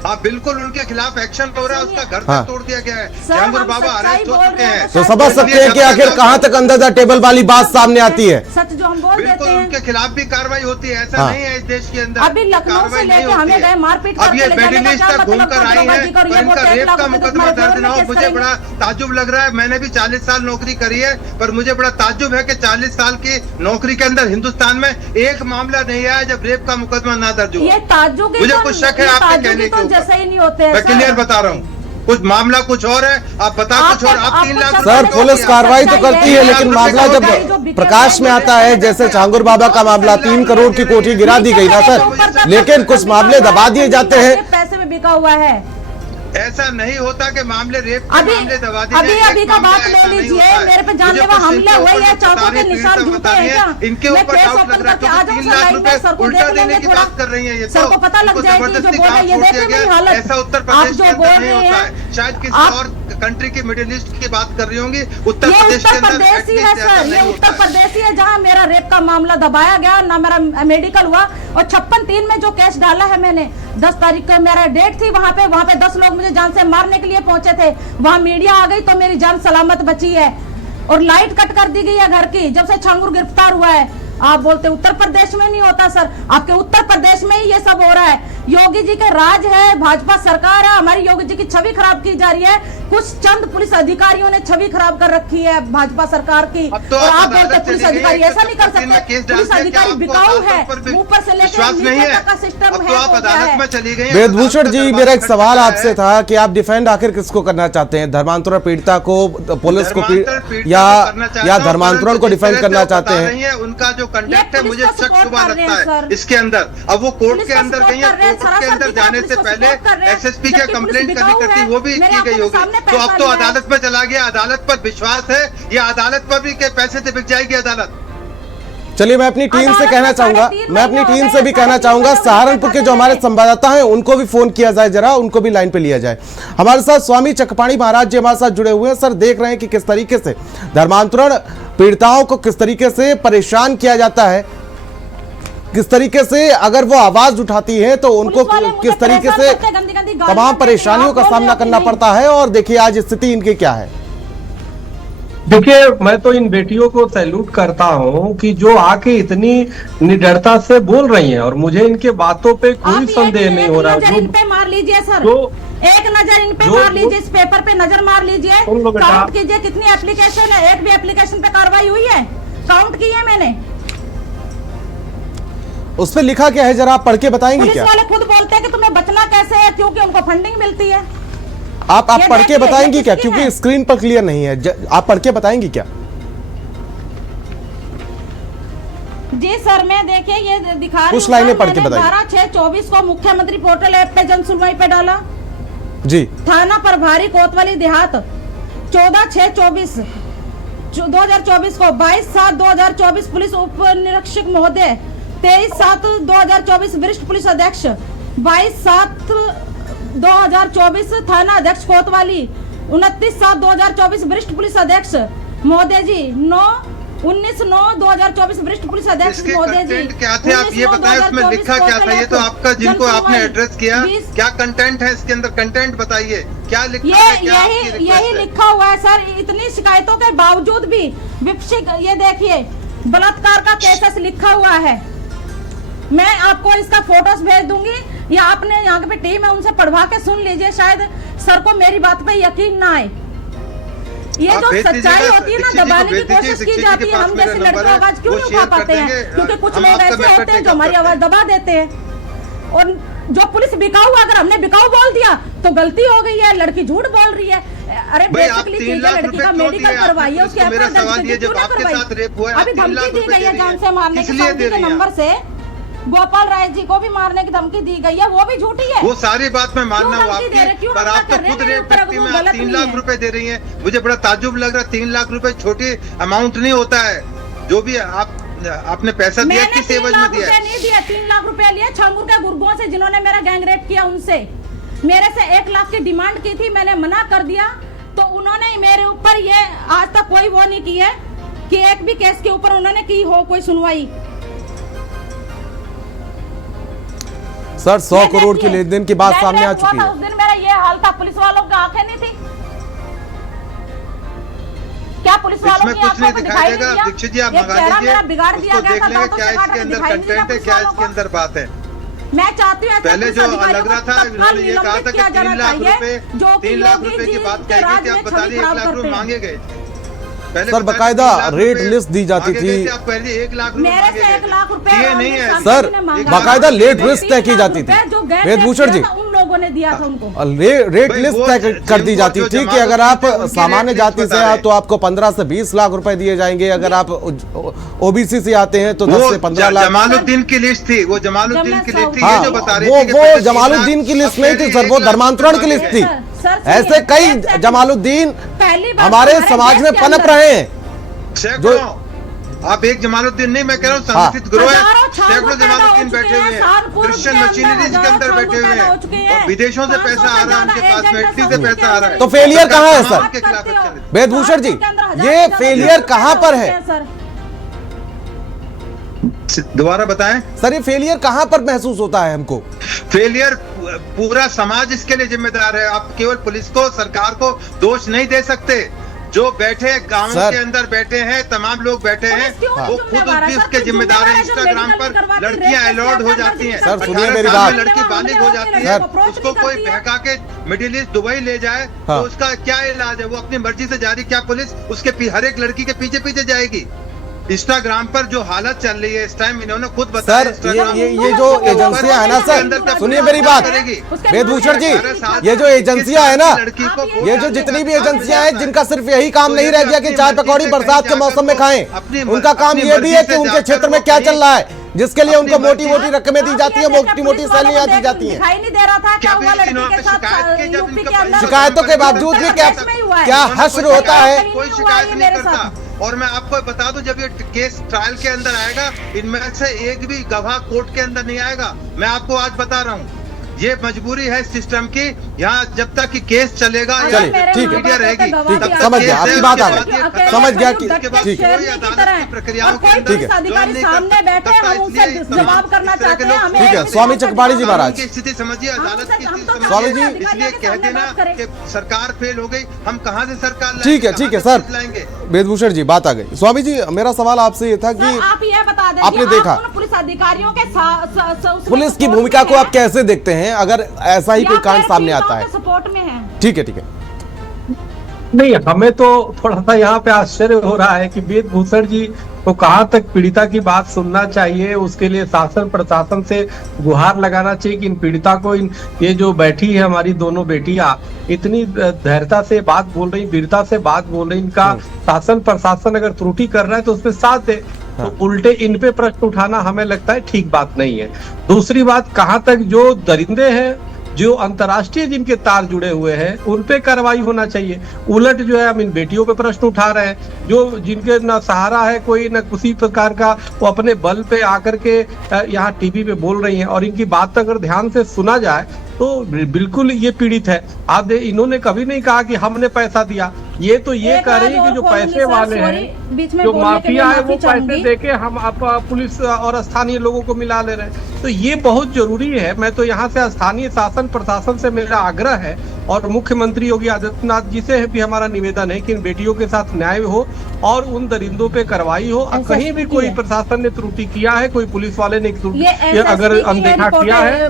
हाँ बिल्कुल, उनके खिलाफ एक्शन हो रहा है, उसका घर तक तोड़ दिया गया है। जहांगीर बाबा अरेस्ट हो चुके हैं। तो समझ सकते हैं कि आखिर कहां तक अंदर द टेबल वाली बात सामने आती है। सच जो हम बोल देते हैं, उनके खिलाफ भी कार्रवाई होती है, ऐसा नहीं है इस देश के अंदर। अभी लखनऊ से लेके हमें गए मारपीट अब ये मिडिल ईस्ट तक घूमकर आई है, इनका रेप का मुकदमा दर्ज न हो, मुझे बड़ा ताज्जुब लग रहा है। मैंने भी 40 साल नौकरी करी है, पर मुझे बड़ा ताज्जुब है कि 40 साल की नौकरी के अंदर हिंदुस्तान में एक मामला नहीं आया जब रेप का मुकदमा ना दर्ज हो। ये ताज्जुब, मुझे कुछ शक है आपके कहने के ऊपर। जैसा ही नहीं होते, मैं क्लियर बता रहा हूँ, कुछ मामला कुछ और है, आप बता कुछ और। आप 3 लाख सर पुलिस कार्रवाई तो करती है, लेकिन मामला जब प्रकाश में आता है, जैसे झांगुर बाबा का मामला 3 करोड़ की कोठी गिरा दी गई ना सर, लेकिन कुछ मामले दबा दिए जाते हैं। पैसे में बिका हुआ है। ऐसा नहीं होता कि मामले रेप के मामले दबा दिए जाए। अभी का बात ले लीजिए, मेरे पे जानलेवा हमले हुए या चाकू के निशान जूते हैं क्या? इनके ऊपर डाउट लग रहा है कि 3 लाख रुपए उल्टा देने की बात कर रही है। ये सर को पता लग जाएगी जो बोल रही है, ये देखे मेरी हालत। ऐसा उत्तर प्रदेश के अंदर नहीं होता है, शायद किसी और कंट्री की मिडिल ईस्ट की बात कर रही होंगी। उत्तर ये प्रदेश के उत्तर अंदर प्रदेश ही है एटलीस्ट ऐसा सर, ये नहीं उत्तर होता है। प्रदेश ही है जहाँ मेरा रेप का मामला दबाया गया, ना मेरा मेडिकल हुआ। और 56(3) में जो केस डाला है मैंने, 10 तारीख को मेरा डेट थी वहां पे 10 लोग मुझे जान से मारने के लिए पहुंचे थे। वहां मीडिया आ गई तो मेरी जान सलामत बची है। और लाइट कट कर दी गई है घर की जब से छांगुर गिरफ्तार हुआ है। आप बोलते उत्तर प्रदेश में नहीं होता सर, आपके उत्तर प्रदेश में ही ये सब हो रहा है। योगी जी के राज है, भाजपा सरकार है, हमारी योगी जी की छवि खराब की जा रही है। कुछ चंद पुलिस अधिकारियों ने छवि खराब कर रखी है भाजपा सरकार की। अब तो और आप अदालत बोलते पुलिस चली गई, अधिकारी ऐसा नहीं कर 103 में सकते। केस डाल पुलिस दिया, अधिकारी आपको बिकाऊ है, अदालत पर भी ऊपर से लेकर विश्वास नहीं नीचे है। तक का सिस्टम अब है। तो आप अदालत में चली गई हैं। वेदभूषण जी, मेरा एक सवाल अदालत आपसे है। था कि आप डिफेंड आखिर किसको करना चाहते हैं, धर्मांतरण पीड़िता को, पुलिस को, धर्मांतरण पीड़िता या को करना चाहता हूं, धर्मांतरण को परंतु जिस डिफेंड तरह करना से चाहते बता हैं? रही हैं, उनका जो कंडक्ट है पुलिस मुझे को शक support शुबा कर रहे लगता हैं, है सर। इसके अंदर। अब वो कोर्ट पुलिस के को अंदर support गई है, कर रहे हैं, कोर्ट के सरासर अंदर की जाने पुलिस से को पहले support कर रहे हैं, एसएसपी के जबकि पुलिस कंप्लेंट करनी बिकाऊ करती है, वो भी मेरे की गई आंखों के होगी। सामने तो अब पैसा तो लिया है। अदालत में चला गया, अदालत पर विश्वास है, ये अदालत पर भी के पैसे से बिक जाएगी अदालत। चलिए, मैं अपनी टीम से अदालत कहना में चाहूंगा, 3.5 मैं अपनी महीने टीम हो से भी गए, कहना 3.5 चाहूंगा, महीने सहारनपुर के जो हमारे संवाददाता हैं उनको भी फोन किया जाए, जरा उनको भी लाइन पे लिया जाए। हमारे साथ स्वामी चकपाणी महाराज जी हमारे साथ जुड़े हुए हैं। सर, देख रहे हैं कि किस तरीके से धर्मांतरण पीड़िताओं को किस तरीके से परेशान किया जाता है, किस तरीके से अगर वो आवाज उठाती है तो उनको पुलिस वाले मुझे किस तरीके परेशान से करते हैं, गंदी-गंदी गालियां तमाम देते हैं। परेशानियों का आप बोल सामना रहे हो कि करना नहीं? पड़ता है। और देखिए आज स्थिति इनकी क्या है। देखिए, मैं तो इन बेटियों को सैल्यूट करता हूं कि जो आके इतनी निडरता से बोल रही हैं, और मुझे इनके बातों पे कोई आप संदेह नहीं हो रहा। नजर इन पे मार लीजिए सर, जो- एक नजर इन पे जो- मार लीजिए, इस पेपर पे नजर मार लीजिए, सुन लो बेटा। काउंट कीजिए कितनी एप्लीकेशन है, एक भी एप्लीकेशन पे कार्रवाई हुई है, काउंट की है मैंने। उस पर लिखा क्या है, जरा आप पढ़ के बताएंगे पुलिस क्या? वाले खुद बोलते हैं कि तुम्हें बचना कैसे है, क्योंकि उनको फंडिंग मिलती है। आप ये पढ़ के देखिए, बताएंगी ये क्या? किसकी क्योंकि है? स्क्रीन पर क्लियर नहीं है, आप पढ़ के बताएंगी क्या? जी सर, मैं देखिए ये दिखा रही कुछ हूँ। लाइनें सर, पढ़ के मैंने बताइए। 12/6/24 को मुख्यमंत्री पोर्टल ऐप पे जन सुनवाई पे डाला। जी, थाना प्रभारी कोतवाली देहात 14/6/24 2024 को 22/7/2024 पुलिस उप निरीक्षक महोदय, 23/7/2024 वरिष्ठ पुलिस अध्यक्ष, 22/7/2024 थाना अध्यक्ष कोतवाली, 29/7/2024 वरिष्ठ पुलिस अध्यक्ष महोदय जी, 19/9/2024 वरिष्ठ पुलिस अध्यक्ष इसके महोदय जी। कंटेंट क्या थे आप ये बताएं, उसमें लिखा क्या था? ये तो आपका जिनको आपने एड्रेस किया, क्या कंटेंट है इसके अंदर? कंटेंट बताइए, क्या लिखा है, क्या आपकी रिक्वेस्ट यही है? लिखा हुआ है सर। इतनी शिकायतों के बावजूद भी विपक्षी, ये देखिए बलात्कार का केसेस लिखा हुआ है। मैं आपको इसका फोटोज भेज दूंगी, या आपने यहाँ पे टीम है उनसे पढ़वा के सुन लीजिए, शायद सर को मेरी बात पे यकीन ना आए। ये आप जो भेज सच्चाई दीजिएगा, होती है ना, दीक्षित जी को दबाने की भेज दीजिए, कोशिश की दीक्षित जी जाती के है। हम पास मेरा जैसे नंबर लड़के है, आवाज क्यों वो नहीं शेयर उठा कर पाते हैं? देंगे। क्योंकि कुछ हम लोग आपका ऐसे मैटर होते हैं टेक जो अप हमारी करते आवाज दबा देते हैं। और जो पुलिस बिकाऊ, अगर हमने बिकाऊ बोल दिया तो गलती हो गई है, लड़की झूठ बोल रही है। अरे भाई, आप बेसिकली 3 चीज है, लाख लड़की रुपए का क्यों मेडिकल दिए? करवाइए, आपने उसके तो मेरा एफआईआर सवाल ये, दर्ज जब क्यों ना आपके करवाई? साथ रेप हुआ है, आप अभी 3 लाख धमकी दी रुपए गई है दे जान रही से हैं। मारने की, इसलिए सऊदी दे के रही हैं। नंबर से गोपाल राय जी को भी मारने की धमकी दी गई है, वो भी झूठी है। वो सारी बात मैं मानना हूँ क्यों धमकी दे रहे? आपकी, क्यों पर हमला आप तो कर रहे खुद हैं? रेप मेरे ऊपर व्यक्ति में वो आप गलत 3 नहीं लाख है। रुपए दे रही हैं। मुझे बड़ा ताज्जुब लग रहा है, 3 लाख रुपए छोटी अमाउंट नहीं होता है। जो भी आपने पैसा दिया, मैंने किस 3 एवज में लाख दिया रुपए है? नहीं दिया, 3 लाख रुपए लिए छांगुर के गुर्गों से, जिन्होंने मेरा गैंग रेप किया, उनसे मेरे से 1 लाख की डिमांड की थी, मैंने मना कर दिया। तो उन्होंने मेरे ऊपर ये आज तक कोई वो नहीं की है कि एक भी केस के ऊपर उन्होंने की हो कोई सुनवाई। सर 100 करोड़ की लेन देन की बात सामने आ चुकी है। उस दिन मेरा ये हाल था, पुलिस वालों की आंखें नहीं थी क्या? पुलिस वालों इसमें की कुछ आंखों नहीं को दिखाई दिखाई देगा। नहीं दिया? दीक्षित जी, आप ये मंगा चेहरा लीजिए, मेरा बिगाड़ दिया उसको गया देख था, लेंगे दांतों क्या से काट इसके के अंदर दिखाई नहीं दिया कंटेंट है, पुलिस क्या वालों इसके को। अंदर बात है। मैं चाहती हूँ ऐसे पहले पुलिस जो अधिकारियों लग रहा को था, तत्काल उन्होंने ये कहा था निलंबित कि किया 3 जाना लाख चाहिए, रुपए, जो कि 3 लाख योगी रुपए की जी बात के कही राज गई थी। आप में बता छवि दिए 1 खराब लाख रुपए करते हैं। मांगे गए। पहले सर, बता बकायदा दिए 3 लाख रेट रुपए लिस्ट दी जाती मांगे थी। गए थे, आप पहले 1 लाख रुपए मेरे मांगे से गए 1 थे। लाख रुपए दिए और नहीं अमित है। शाह सर, जी ने मांगा। बकायदा लेट और लिस्ट 3 तय की लाख जाती रुपए थी। जो गैर वेदभूषण रेप जी, किया था, उन लोगों ने दिया था उनको। रेट भाई, लिस्ट वो तय कर दी जाती जिनको थी जो कि अगर आप जमानत उनकी सामान्य रेट जाति लिस्ट से बता हैं रहे तो आपको 15 से 20 लाख रुपए दिए जाएंगे, अगर आप ओबीसी से आते हैं तो 10 से 15 लाख। जमालुद्दीन की लिस्ट थी, वो जमालुद्दीन की लिस्ट थी। हाँ, ये जो बता रही वो थी कि पहले 3 जमालुद्दीन की लाख, लिस्ट अब नहीं कह थी रही सर, है वो 1 लाख धर्मांतरण की रुपए लिस्ट थी। सर, ऐसे कई जमालुद्दीन पहली बात हमारे हमारे समाज देश में के पनप अंदर- रहे हैं। सैकड़ों आप एक जमालुद्दीन नहीं, मैं कह रहा हूँ संगठित गिरोह है, हजारों छात्र सैकड़ों जमालुद्दीन बैठे हुए हैं, क्रिश्चियन मशीनरीज के अंदर बैठे हुए हैं, और विदेशों से पैसा आ रहा है उनके पास में, इटली से पैसा आ रहा है। तो फेलियर कहाँ है सर? के खिलाफ एक्शन लें। वेदभूषण जी, ये फेलियर कहाँ पर है? दोबारा बताएं सर, ये फेलियर कहाँ पर महसूस होता है हमको? फेलियर पूरा समाज इसके लिए जिम्मेदार है। आप केवल पुलिस को, सरकार को दोष नहीं दे सकते। जो बैठे गांव के अंदर बैठे हैं, तमाम लोग बैठे हैं, वो खुद भी उसके जिम्मेदार हैं। इंस्टाग्राम पर लड़कियां अलॉट हो जाती हैं, सर सुनिए मेरी बात, लड़की बालिग हो जाती है, उसको कोई बहका के मिडिल ईस्ट दुबई ले जाए तो उसका क्या इलाज है? वो अपनी मर्जी से जारी, क्या पुलिस उसके हर एक लड़की के पीछे पीछे जाएगी? इंस्टाग्राम पर जो हालत चल रही है इस टाइम, इन्होंने खुद बताया। सर ये जो एजेंसियां है ना सर, सुनिए मेरी बात वेदभूषण जी, ये जो एजेंसियां है ना, ये जो जितनी भी एजेंसियां हैं जिनका सिर्फ यही काम नहीं रह गया कि चाय पकौड़ी बरसात के मौसम में खाएं, उनका काम ये भी है कि उनके क्षेत्र में क्या चल रहा है, जिसके लिए उनको मोटी मोटी रकमें दी जाती है, मोटी मोटी सैलरियां दी जाती हैं। शिकायतों के बावजूद भी क्या हश्र होता है? कोई शिकायत नहीं करता। और मैं आपको बता दूं, जब ये केस ट्रायल के अंदर आएगा, इनमें से एक भी गवाह कोर्ट के अंदर नहीं आएगा। मैं आपको आज बता रहा हूँ, ये मजबूरी है सिस्टम की। यहाँ जब तक कि केस चलेगा, चलिए ठीक है, रहेगी, ठीक है, समझ गया आपकी बात आ गई, समझ गया कि ठीक है, प्रक्रियाओं के ठीक है, सामने बैठे हम उनसे जवाब करना चाहते हैं। हमें ठीक है। स्वामी चकवाड़ी जी महाराज की स्थिति समझिए, अदालत की स्थिति समझिए। स्वामी जी, इसलिए कह देना कि सरकार फेल हो गई, हम कहाँ से सरकार ठीक है, ठीक है सर, वेदभूषण जी बात आ गई। स्वामी जी, मेरा सवाल आपसे ये था कि आप ये बता दें, आपने देखा पुलिस अधिकारियों के पुलिस की भूमिका को आप कैसे देखते हैं अगर ऐसा ही कोई कांड सामने आता है? सपोर्ट में है। ठीक है, ठीक है। नहीं, हमें तो थोड़ा सा यहाँ पे आश्चर्य हो रहा है कि वेदभूषण जी को कहाँ तक पीड़िता की बात सुनना चाहिए। उसके लिए शासन प्रशासन से गुहार लगाना चाहिए कि इन पीड़िता को, ये जो बैठी है हमारी दोनों बेटियां, इतनी धैर्यता से बात बोल रही, वीरता से बात बोल रही, इनका शासन प्रशासन अगर त्रुटि कर रहा है तो उसमें साथ दे। तो उल्टे इन पे प्रश्न उठाना हमें लगता है ठीक बात नहीं है। दूसरी बात, कहाँ तक जो दरिंदे हैं, जो अंतर्राष्ट्रीय जिनके तार जुड़े हुए हैं, उन पे कार्रवाई होना चाहिए। उलट जो है हम इन बेटियों पे प्रश्न उठा रहे हैं, जो जिनके न सहारा है कोई, न किसी प्रकार का, वो अपने बल पे आकर के यहाँ टीवी पे बोल रही हैं। और इनकी बात अगर ध्यान से सुना जाए तो बिल्कुल ये पीड़ित है। आप इन्होंने कभी नहीं कहा कि हमने पैसा दिया, ये तो ये कह रही है कि जो पैसे वाले हैं, जो माफिया है, वो पैसे देके हम पुलिस और स्थानीय लोगों को मिला ले रहे हैं। तो ये बहुत जरूरी है। मैं तो यहाँ से स्थानीय शासन प्रशासन से मेरा आग्रह है और मुख्यमंत्री योगी आदित्यनाथ जी से भी हमारा निवेदन है कि इन बेटियों के साथ न्याय हो और उन दरिंदों पे कार्रवाई हो। कहीं भी कोई प्रशासन ने त्रुटि किया है, कोई पुलिस वाले ने अगर अनदेखा किया है,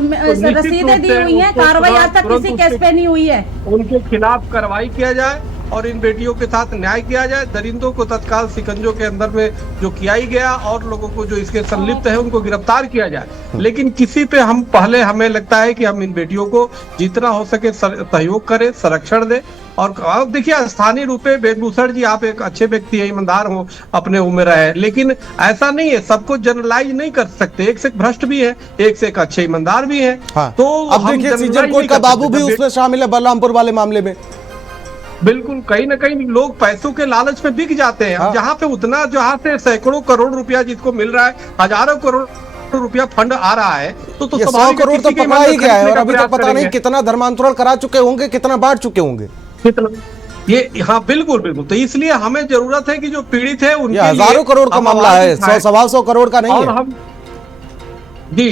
रसीदें दी हुई हैं, कार्रवाई आज तक किसी केस पे नहीं हुई है, उनके खिलाफ कार्रवाई किया जाए और इन बेटियों के साथ न्याय किया जाए। दरिंदों को तत्काल शिकंजों के अंदर में जो किया ही गया और लोगों को जो इसके संलिप्त है उनको गिरफ्तार किया जाए। लेकिन किसी पे हम पहले, हमें लगता है कि हम इन बेटियों को जितना हो सके सहयोग करें, संरक्षण दें। और देखिए, स्थानीय रूप में वेदभूषण जी आप एक अच्छे व्यक्ति है, ईमानदार हो, अपने उम्र है, लेकिन ऐसा नहीं है, सबको जनरलाइज नहीं कर सकते। एक से एक भ्रष्ट भी है, एक से एक अच्छे ईमानदार भी है। हाँ। तो अब देखिए, सीजन कोर्ट का बाबू भी उसमें शामिल है, बलरामपुर वाले मामले में। बिल्कुल, कहीं ना कहीं लोग पैसों के लालच में बिक जाते हैं। हाँ। जहाँ पे उतना, जहाँ से सैकड़ों करोड़ रुपया जिसको मिल रहा है, हजारों करोड़ रुपया फंड आ रहा है, तो 100 करोड़ तो पकड़ा ही गया है और अभी तक पता नहीं कितना धर्मांतरण करा चुके होंगे, कितना बांट चुके होंगे, कितना ये। हाँ बिल्कुल बिल्कुल। तो इसलिए हमें जरूरत है कि जो पीड़ित है उनके हजारों करोड़ का मामला है, 100-125 करोड़ का नहीं है। जी,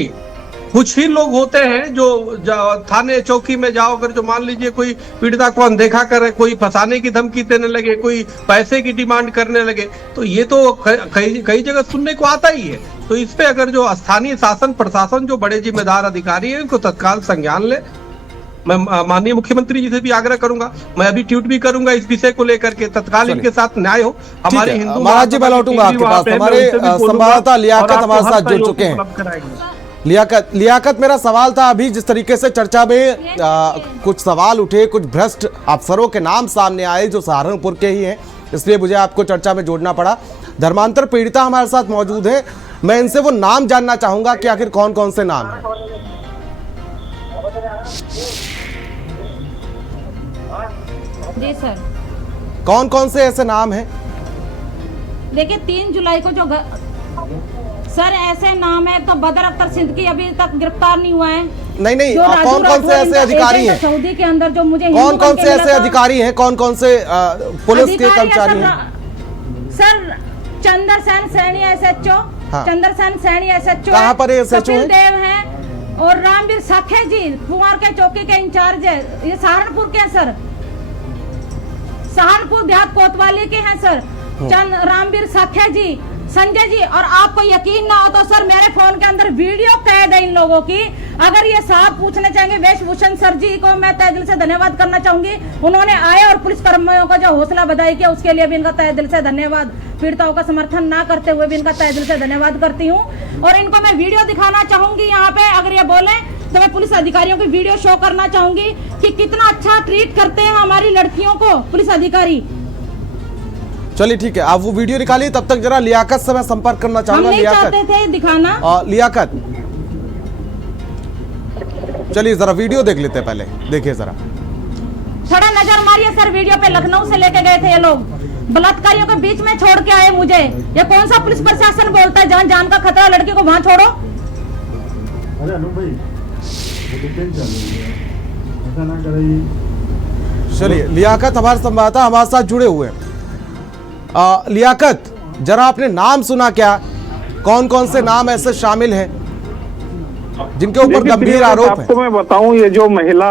कुछ ही लोग होते हैं जो थाने चौकी में जाओ, अगर जो मान लीजिए कोई पीड़िता को अनदेखा करे, कोई फंसाने की धमकी देने लगे, कोई पैसे की डिमांड करने लगे, तो ये तो कई जगह सुनने को आता ही है। तो इस पे अगर जो स्थानीय शासन प्रशासन, जो बड़े जिम्मेदार अधिकारी हैं, उनको तत्काल संज्ञान ले। मैं माननीय मुख्यमंत्री जी से भी आग्रह करूंगा, मैं अभी ट्वीट भी करूंगा इस विषय को लेकर के, तत्काल इनके साथ न्याय हो। हमारे हिंदू महाराज जी, मैं लौटूंगा आपके पास। हमारे संवाददाता लियाकत हमारे साथ जुड़ चुके हैं। लियाकत, मेरा सवाल था अभी जिस तरीके से चर्चा में कुछ सवाल उठे, कुछ भ्रष्ट अफसरों के नाम सामने आए जो सहारनपुर के ही हैं, इसलिए मुझे आपको चर्चा में जोड़ना पड़ा। धर्मांतर पीड़िता हमारे साथ मौजूद है, मैं इनसे वो नाम जानना चाहूंगा कि आखिर कौन कौन से नाम हैं। जी सर, कौन कौन से ऐसे नाम हैं? देखिए 3 जुलाई को जो सर ऐसे नाम है, तो बदर अख्तर सिद्दीकी अभी तक गिरफ्तार नहीं हुआ है। नहीं जो राजू कौन कौन से राठौर ऐसे अधिकारी हैं सऊदी के अंदर, जो मुझे कौन कौन से ऐसे अधिकारी हैं, कौन कौन से पुलिस के कर्मचारी हैं? सर चंद्र सेन सैनी SHO, हाँ। चंद्र सेन सैनी SHO, कहाँ पर ये SHO कपिल है? देव हैं और रामवीर साखे जी कुमार के चौकी के इंचार्ज है, ये सहारनपुर के हैं सर, सहारनपुर देहात कोतवाली के हैं सर, रामवीर साखे जी, संजय जी। और आपको यकीन ना हो तो सर मेरे फोन के अंदर वीडियो कैद है इन लोगों की। अगर ये साहब पूछना चाहेंगे, वेशभूषण सर जी को मैं तहे दिल से धन्यवाद करना चाहूंगी, उन्होंने आए और पुलिस कर्मियों का जो हौसला बधाई किया, उसके लिए भी इनका तहे दिल से धन्यवाद। पीड़िताओं का समर्थन ना करते हुए भी इनका तहे दिल से धन्यवाद करती हूँ। और इनको मैं वीडियो दिखाना चाहूंगी यहाँ पे, अगर ये बोले तो मैं पुलिस अधिकारियों की वीडियो शो करना चाहूंगी कि कितना अच्छा ट्रीट करते हैं हमारी लड़कियों को पुलिस अधिकारी। चलिए ठीक है, आप वो वीडियो निकालिए, तब तक जरा लियाकत से मैं संपर्क करना हम चाहूंगा। नहीं चाहते थे दिखाना। लियाकत, चलिए जरा वीडियो देख लेते हैं, पहले देखिए जरा, थोड़ा नजर मारिए सर वीडियो पे। लखनऊ से लेके गए थे ये लोग, बलात्कारियों के बीच में छोड़ के आए मुझे। ये कौन सा पुलिस प्रशासन बोलता है, जहाँ जान का खतरा, लड़की को वहां छोड़ो। अरे अनु भाई, वो तो ट्रेन चल रही है, ऐसा ना करिए। चलिए लियाकत हमारे संवाददाता हमारे साथ जुड़े हुए हैं। लियाकत, जरा आपने नाम सुना क्या, कौन कौन से नाम ऐसे शामिल हैं जिनके ऊपर गंभीर आरोप है? आपको मैं बताऊं, ये जो महिला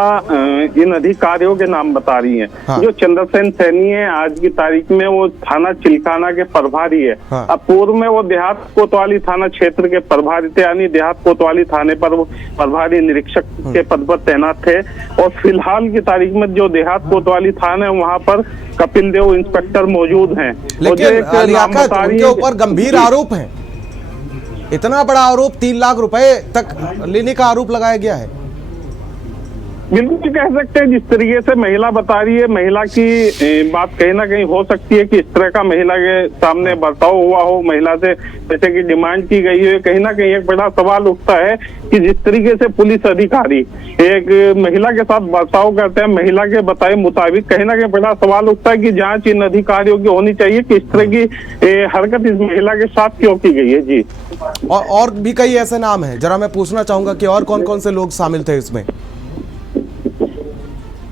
इन अधिकारियों के नाम बता रही हैं, हाँ। जो चंद्रसेन सैनी है, आज की तारीख में वो थाना चिल्काना के प्रभारी है। हाँ। अब पूर्व में वो देहात कोतवाली थाना क्षेत्र के प्रभारी थे, यानी देहात कोतवाली थाने पर वो प्रभारी निरीक्षक के पद पर तैनात थे। और फिलहाल की तारीख में जो देहात कोतवाली थाना है, वहाँ पर कपिल देव इंस्पेक्टर मौजूद हैं। लेकिन लियाकत, उनके ऊपर गंभीर आरोप है, इतना बड़ा आरोप, 3 लाख रुपए तक लेने का आरोप लगाया गया है। बिल्कुल कह सकते हैं, जिस तरीके से महिला बता रही है, महिला की बात कहीं ना कहीं हो सकती है कि इस तरह का महिला के सामने बर्ताव हुआ हो, महिला से जैसे कि डिमांड की गई है। कहीं ना कहीं एक बड़ा सवाल उठता है कि जिस तरीके से पुलिस अधिकारी एक महिला के साथ बर्ताव करते हैं, महिला के बताए मुताबिक, कहीं ना कहीं बड़ा सवाल उठता है कि जांच इन अधिकारियों की होनी चाहिए कि इस तरह की हरकत इस महिला के साथ क्यों की गई है। जी, और भी कई ऐसे नाम हैं, जरा मैं पूछना चाहूंगा कि और कौन कौन से लोग शामिल थे इसमें?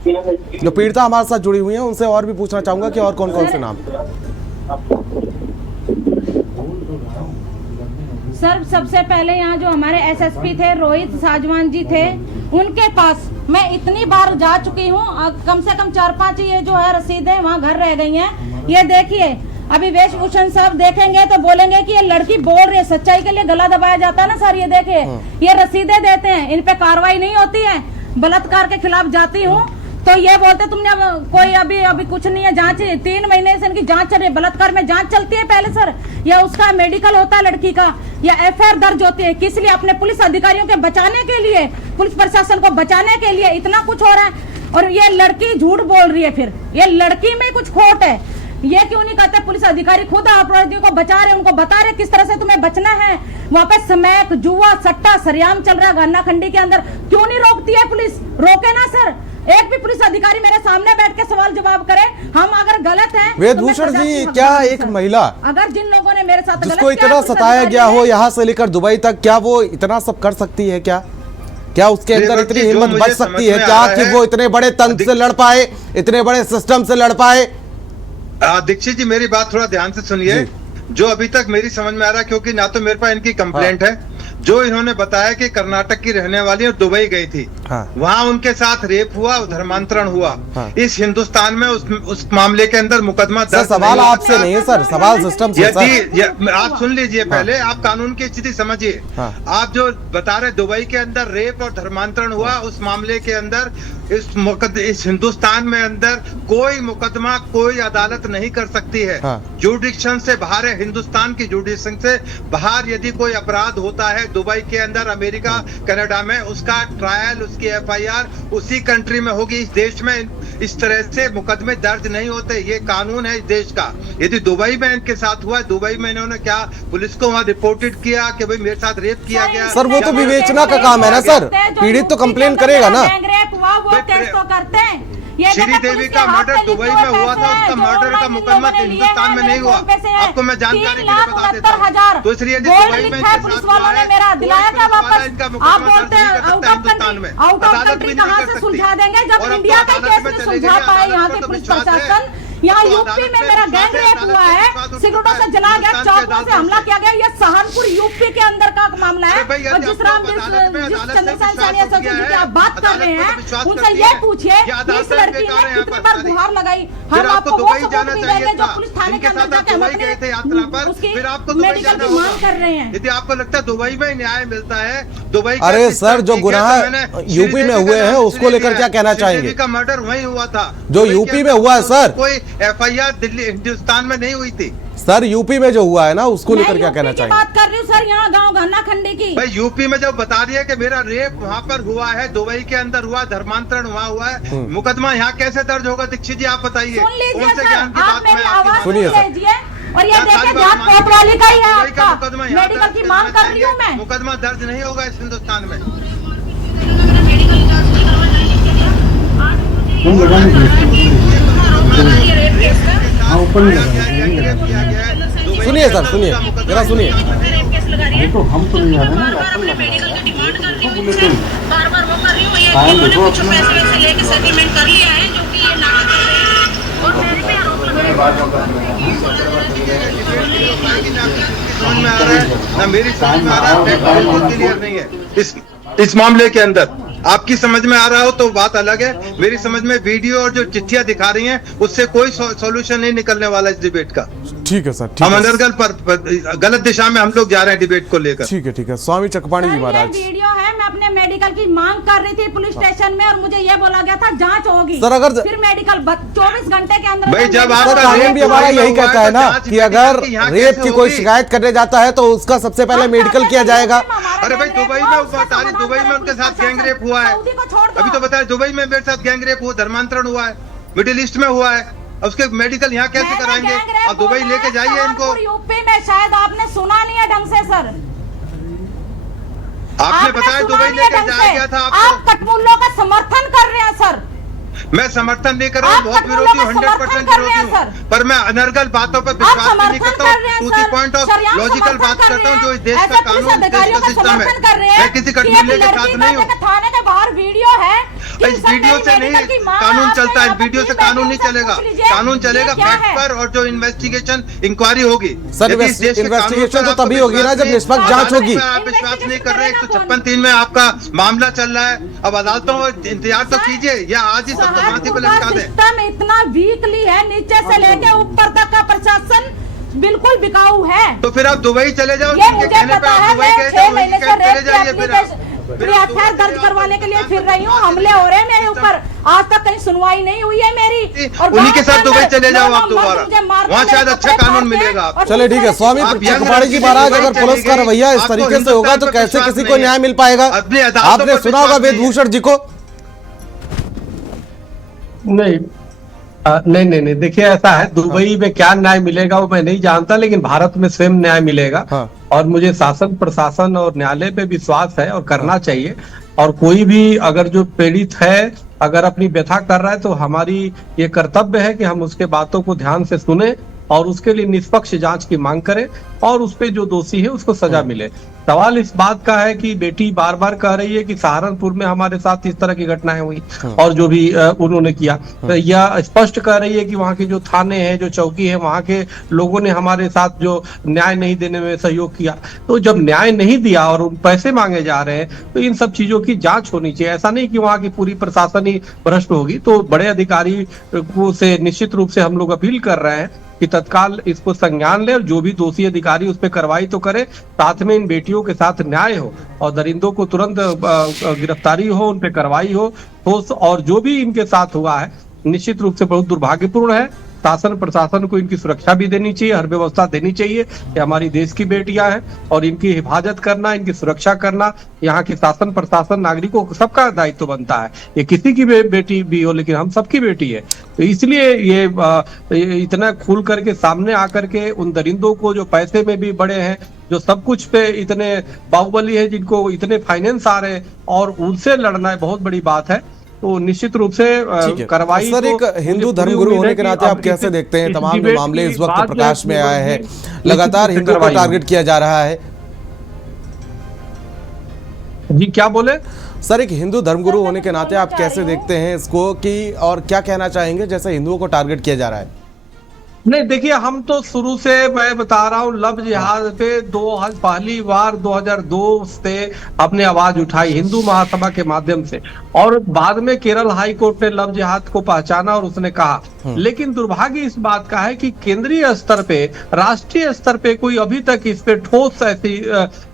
जो पीड़िता हमारे साथ जुड़ी हुई हैं, उनसे और भी पूछना चाहूंगा कि और कौन कौन से नाम? सर सबसे पहले यहाँ जो हमारे SSP थे, रोहित साजवान जी थे, उनके पास मैं इतनी बार जा चुकी हूँ, कम से कम 4-5 ये जो है रसीदें वहाँ घर रह गई हैं। ये देखिए, अभी वेशभूषण साहब देखेंगे तो बोलेंगे कि ये लड़की बोल रही है, सच्चाई के लिए गला दबाया जाता है ना सर। ये देखिए, ये रसीदें देते हैं, इन पे कार्रवाई नहीं होती है। बलात्कार के खिलाफ जाती हूँ तो ये बोलते तुमने कोई अभी कुछ नहीं है, जांच 3 महीने से इनकी जांच चल रही है। बलात्कार में जांच चलती है पहले सर, या उसका मेडिकल होता है लड़की का, या FIR दर्ज होती है। किस लिए? अपने पुलिस अधिकारियों के बचाने के लिए, पुलिस प्रशासन को बचाने के लिए इतना कुछ हो रहा है। और ये लड़की झूठ बोल रही है, फिर ये लड़की में कुछ खोट है। ये क्यों नहीं कहते पुलिस अधिकारी खुद अपराधियों को बचा रहे, उनको बता रहे किस तरह से तुम्हें बचना है। वहाँ पे स्मैक, जुआ, सट्टा सरेआम चल रहा है गन्ना खंडी के अंदर, क्यों नहीं रोकती है पुलिस? रोके ना सर। एक भी पुलिस अधिकारी मेरे सामने बैठ के सवाल जवाब करे, हम अगर गलत हैं। वेदभूषण जी, क्या एक महिला, अगर जिन लोगों ने मेरे साथ जिसको इतना सताया गया हो यहाँ से लेकर दुबई तक, क्या वो इतना सब कर सकती है? क्या उसके अंदर इतनी हिम्मत बच सकती है क्या कि वो इतने बड़े तंत्र से लड़ पाए, इतने बड़े सिस्टम से लड़ पाए? दीक्षित जी, मेरी बात थोड़ा ध्यान से सुनिए। जो अभी तक मेरी समझ में आ रहा है, क्योंकि ना तो मेरे पास इनकी कंप्लेंट है, जो इन्होंने बताया कि कर्नाटक की रहने वाली और दुबई गई थी, वहां उनके साथ रेप हुआ, धर्मांतरण हुआ। इस हिंदुस्तान में उस मामले के अंदर मुकदमा दर्ज। सवाल आपसे नहीं है सर, सवाल सिस्टम से। यदि आप सुन लीजिए, पहले आप कानून की स्थिति समझिए। आप जो बता रहे दुबई के अंदर रेप और धर्मांतरण हुआ, उस मामले के अंदर इस हिंदुस्तान में अंदर कोई मुकदमा कोई अदालत नहीं कर सकती है। जुडिक्शन से बाहर है, हिंदुस्तान की जुडिक्शन से बाहर यदि कोई अपराध होता है दुबई के अंदर, अमेरिका, कनाडा में, उसका ट्रायल, उसकी FIR उसी कंट्री में होगी। इस देश में इस तरह से मुकदमे दर्ज नहीं होते, ये कानून है इस देश का। यदि दुबई में इनके साथ हुआ, दुबई में इन्होंने क्या पुलिस को वहां रिपोर्टेड किया कि भाई मेरे साथ रेप किया गया? सर वो तो विवेचना का काम है ना सर, पीड़ित तो कंप्लेन करेगा ना। वो केस तो करते हैं, ये श्रीदेवी का मर्डर दुबई में हुआ था, उसका मर्डर का मुकदमा हिंदुस्तान में नहीं हुआ। आपको मैं जानकारी के लिए बता देता हूं। तो इसलिए दुबई में पुलिस वालों ने मेरा दिलाया था वापस। आप बोलते हैं आउट ऑफ कंट्री कहाँ से सुलझा देंगे जब इंडिया का केस में सुलझा पाए यहाँ के पुलिस प्रशासन। यहाँ यूपी में मेरा गैंग रेप हुआ है, सिगरेटों से जला गया, चाकुओं से हमला किया गया। ये सहारनपुर यूपी के अंदर का मामला है। और जिस चंद्रसेन सानिया एसोसिएशन की आप बात कर रहे हैं, उनसे ये पूछिए कि इस लड़की ने कितनी बार गुहार लगाई। हम आपको वो सबूत भी देंगे जो पुलिस थाने के अंदर जाके हम अपने उसकी मेडिकल की मांग कर रहे हैं। यदि आपको लगता है दुबई में न्याय मिलता है, दुबई अरे सर, जो गुनाह यूपी में हुए हैं उसको लेकर क्या कहना चाहेंगे? का मर्डर वही हुआ था जो यूपी में हुआ है सर। कोई FIR दिल्ली हिंदुस्तान में नहीं हुई थी सर। यूपी में जो हुआ है ना उसको लेकर क्या कहना चाहेंगे? बात कर रही हूँ सर, यहाँ गाँव घन्ना खंडी की। भाई यूपी में जब बता रही है कि मेरा रेप वहाँ पर हुआ है, दुबई के अंदर हुआ, धर्मांतरण वहाँ हुआ है, मुकदमा यहाँ कैसे दर्ज होगा? दीक्षित जी आप बताइए। सुन लीजिए सर, आप मेरी आवाज सुनिए सर। और ये देखिए जाट कोतवाली का ही है आपका मेडिकल की मांग कर रही हूँ मैं। मुकदमा दर्ज नहीं होगा इस हिंदुस्तान में। सुनिए सर, सुनिए जरा सुनिए। तो हम तो नहीं आ रहे ना, बार-बार वो कर रही हूँ, ये इन्होंने कुछ पैसे वैसे लेके सेटलमेंट कर लिया है, जो कि ये ना और मेरे पे आरोप लगा है। मेरी समझ में आ रहा है, क्लियर नहीं है इस मामले के अंदर। आपकी समझ में आ रहा हो तो बात अलग है, मेरी समझ में वीडियो और जो चिट्ठियां दिखा रही हैं उससे कोई सॉल्यूशन नहीं निकलने वाला इस डिबेट का। ठीक है सर, हम अनर्गल पर गलत दिशा में हम लोग जा रहे हैं डिबेट को लेकर। ठीक है स्वामी चकपाणी जी महाराज। वीडियो है, मैं अपने मेडिकल की मांग कर रही थी पुलिस स्टेशन में और मुझे ये बोला गया था जांच होगी सर। अगर फिर मेडिकल 24 घंटे के अंदर भाई जब सर कानून भी हमारा यही कहता है ना कि अगर रेप की कोई शिकायत करने जाता है तो उसका सबसे पहले मेडिकल किया जाएगा। अरे भाई दुबई में उनके साथ गैंग रेप हुआ है, अभी तो बताया दुबई में मेरे साथ गैंग रेप हुआ, धर्मांतरण हुआ है, मिडिल ईस्ट में हुआ है, उसके मेडिकल यहाँ कैसे कराएंगे? आप दुबई लेके जाइए इनको। यूपी में शायद आपने सुना नहीं है ढंग से सर। आपने बताया दुबई लेके जाया गया था। आप कटमुल्लों का समर्थन कर रहे हैं सर। मैं समर्थन नहीं कर रहा हूँ, बहुत विरोधी हूँ, 100% विरोधी हूँ, पर मैं अनर्गल बातों पर विश्वास नहीं करता हूँ। To the point of logical बात करता हूँ, जो इस देश का कानून, देश का सिस्टम है। मैं किसी कटमुल्ले के साथ नहीं हूँ। थाने के बाहर वीडियो है, इस वीडियो से नहीं कानून चलता है, वीडियो से कानून नहीं चलेगा। कानून चलेगा फैक्ट पर और जो इन्वेस्टिगेशन इंक्वायरी होगी। सर इन्वेस्टिगेशन तो तभी होगी ना जब निष्पक्ष जांच होगी। आप विश्वास नहीं कर रहे, 156(3) में आपका मामला चल रहा है, अब अदालतों में इंतजार तो कीजिए या आज ही सबको फांसी पर लटका दें। सिस्टम इतना वीकली है, नीचे से लेके ऊपर तक का प्रशासन बिल्कुल बिकाऊ है। तो फिर आप दुबई चले जाओ, ये मुझे पता है, मैं 6 महीने से एफआईआर दर्ज करवाने के लिए फिर रही हूँ। हमले हो रहे हैं मेरे ऊपर, आज तक कहीं सुनवाई नहीं हुई है मेरी। और उन्हीं के साथ दुबई चले जाओ आप दोबारा, वहाँ शायद अच्छा कानून मिलेगा। चले ठीक है स्वामी चकपाणी जी महाराज, अगर पुलिस का रवैया इस तरीके से होगा तो कैसे किसी को न्याय मिल पाएगा? आपने सुना होगा वेदभूषण जी को। नहीं देखिए ऐसा है, दुबई में क्या न्याय मिलेगा वो मैं नहीं जानता, लेकिन भारत में स्वयं न्याय मिलेगा। हाँ। और मुझे शासन प्रशासन और न्यायालय पे विश्वास है और करना चाहिए। और कोई भी अगर जो पीड़ित है अगर अपनी व्यथा कर रहा है तो हमारी ये कर्तव्य है कि हम उसके बातों को ध्यान से सुने और उसके लिए निष्पक्ष जांच की मांग करें और उस पे जो दोषी है उसको सजा मिले। सवाल इस बात का है कि बेटी बार बार कह रही है कि सहारनपुर में हमारे साथ इस तरह की घटनाएं हुई और जो भी उन्होंने किया, तो यह स्पष्ट कह रही है कि वहाँ के जो थाने हैं, जो चौकी है, वहाँ के लोगों ने हमारे साथ जो न्याय नहीं देने में सहयोग किया। तो जब न्याय नहीं दिया और उन पैसे मांगे जा रहे हैं तो इन सब चीजों की जांच होनी चाहिए। ऐसा नहीं कि वहाँ की पूरी प्रशासन ही भ्रष्ट होगी। तो बड़े अधिकारी को से निश्चित रूप से हम लोग अपील कर रहे हैं कि तत्काल इसको संज्ञान ले और जो भी दोषी अधिकारी उस पर कार्रवाई तो करे, साथ में इन बेटियों के साथ न्याय हो और दरिंदों को तुरंत गिरफ्तारी हो, उन पे कार्रवाई हो। और जो भी इनके साथ हुआ है निश्चित रूप से बहुत दुर्भाग्यपूर्ण है। शासन प्रशासन को इनकी सुरक्षा भी देनी चाहिए, हर व्यवस्था देनी चाहिए। ये हमारी देश की बेटियां हैं और इनकी हिफाजत करना, इनकी सुरक्षा करना यहाँ के शासन प्रशासन नागरिकों को सबका दायित्व बनता है। ये किसी की बेटी भी हो लेकिन हम सबकी बेटी है। तो इसलिए ये इतना खुल करके सामने आकर के उन दरिंदों को जो पैसे में भी बड़े हैं, जो सब कुछ पे इतने बाहुबली है, जिनको इतने फाइनेंस आ रहे हैं और उनसे लड़ना बहुत बड़ी बात है। तो निश्चित रूप से ठीक है कार्रवाई सर, एक तो हिंदू मुझे पूरी धर्मगुरु उम्मीद होने है के कि नाते अब आप कैसे देखते हैं इस तमाम डिबेट मामले की इस वक्त बात प्रकाश में आए हैं, निश्चित लगातार रूप से हिंदू को कार्रवाई टारगेट किया जा रहा है। जी क्या बोले सर, एक हिंदू धर्मगुरु होने के नाते आप कैसे देखते हैं इसको कि, और क्या कहना चाहेंगे जैसे हिंदुओं को टारगेट किया जा रहा है? नहीं देखिए, हम तो शुरू से मैं बता रहा हूँ लव जिहाद पे पहली बार 2002 से अपने आवाज उठाई हिंदू महासभा के माध्यम से, और बाद में केरल हाई कोर्ट ने लव जिहाद को पहचाना और उसने कहा। लेकिन दुर्भाग्य इस बात का है कि केंद्रीय स्तर पे, राष्ट्रीय स्तर पे कोई अभी तक इस पे ठोस ऐसी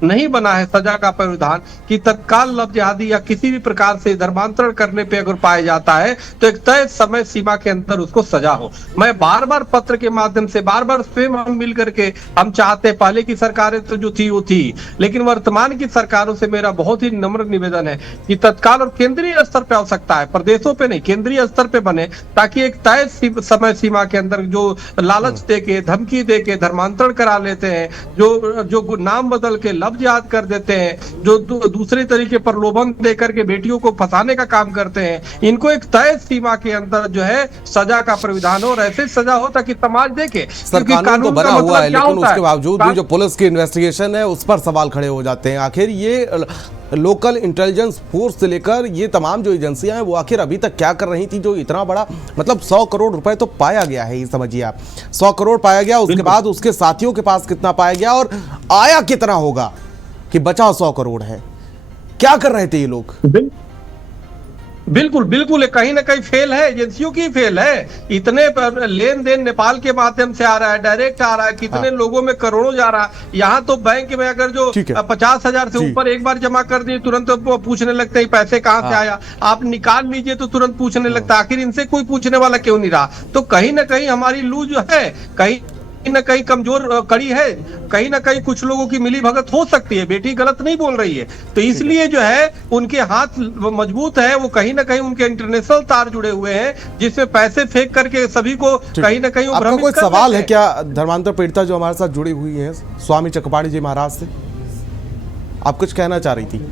नहीं बना है सजा का प्रावधान कि तत्काल लव जिहादी या किसी भी प्रकार से धर्मांतरण करने पे अगर पाया जाता है तो एक तय समय सीमा के अंदर उसको सजा हो। मैं बार बार पत्र के माध्यम से बार स्वयं हम मिल करके हम चाहते, पहले की सरकारें तो जो थी वो थी, लेकिन वर्तमान की सरकारों से मेरा बहुत ही नम्र निवेदन है कि तत्काल और केंद्रीय स्तर पे आवश्यकता है, प्रदेशों पे नहीं, केंद्रीय स्तर पे बने, ताकि एक तय समय सीमा के अंदर जो लालच दे के, धमकी दे के धर्मांतरण करा लेते हैं, जो नाम बदल के लव जिहाद कर देते हैं, जो दूसरे तरीके प्रलोभन दे करके बेटियों को फंसाने का काम करते हैं, इनको एक तय सीमा के अंदर जो है सजा का प्रावधान हो और ऐसे सजा हो ताकि समाज देखे। सर, कानून तो बना हुआ है, लेकिन उसके बावजूद भी जो पुलिस की इन्वेस्टिगेशन है उस पर सवाल खड़े हो जाते हैं। आखिर ये लोकल इंटेलिजेंस फोर्स से लेकर ये तमाम जो एजेंसियां हैं वो आखिर अभी तक क्या कर रही थी, जो इतना बड़ा मतलब 100 करोड़ रुपए तो पाया गया है, ये समझिए आप 100 करोड़ पाया गया, उसके बाद उसके साथियों के पास कितना पाया गया और आया कितना होगा कि बचा 100 करोड़ है, क्या कर रहे थे ये लोग? बिल्कुल बिल्कुल, कहीं ना कहीं फेल है, एजेंसियों की फेल है। इतने लेन देन नेपाल के माध्यम से आ रहा है, डायरेक्ट आ रहा है, कितने लोगों में करोड़ों जा रहा है। यहाँ तो बैंक में अगर जो 50,000 से ऊपर एक बार जमा कर दिए तुरंत पूछने लगते हैं पैसे कहाँ से आया, आप निकाल लीजिए तो तुरंत पूछने लगता है। आखिर इनसे कोई पूछने वाला क्यों नहीं रहा? तो कहीं ना कहीं हमारी लूज है, कहीं न कहीं कमजोर कड़ी है, कहीं ना कहीं कुछ लोगों की मिली भगत हो सकती है। बेटी गलत नहीं बोल रही है, तो इसलिए जो है उनके हाथ मजबूत है, वो कहीं ना कहीं उनके इंटरनेशनल तार जुड़े हुए हैं जिसमें पैसे फेंक करके सभी को कहीं ना कहीं आपका कोई सवाल है क्या धर्मांतर पीड़िता जो हमारे साथ जुड़ी हुई है स्वामी चकपाणी जी महाराज से? आप कुछ कहना चाह रही थी?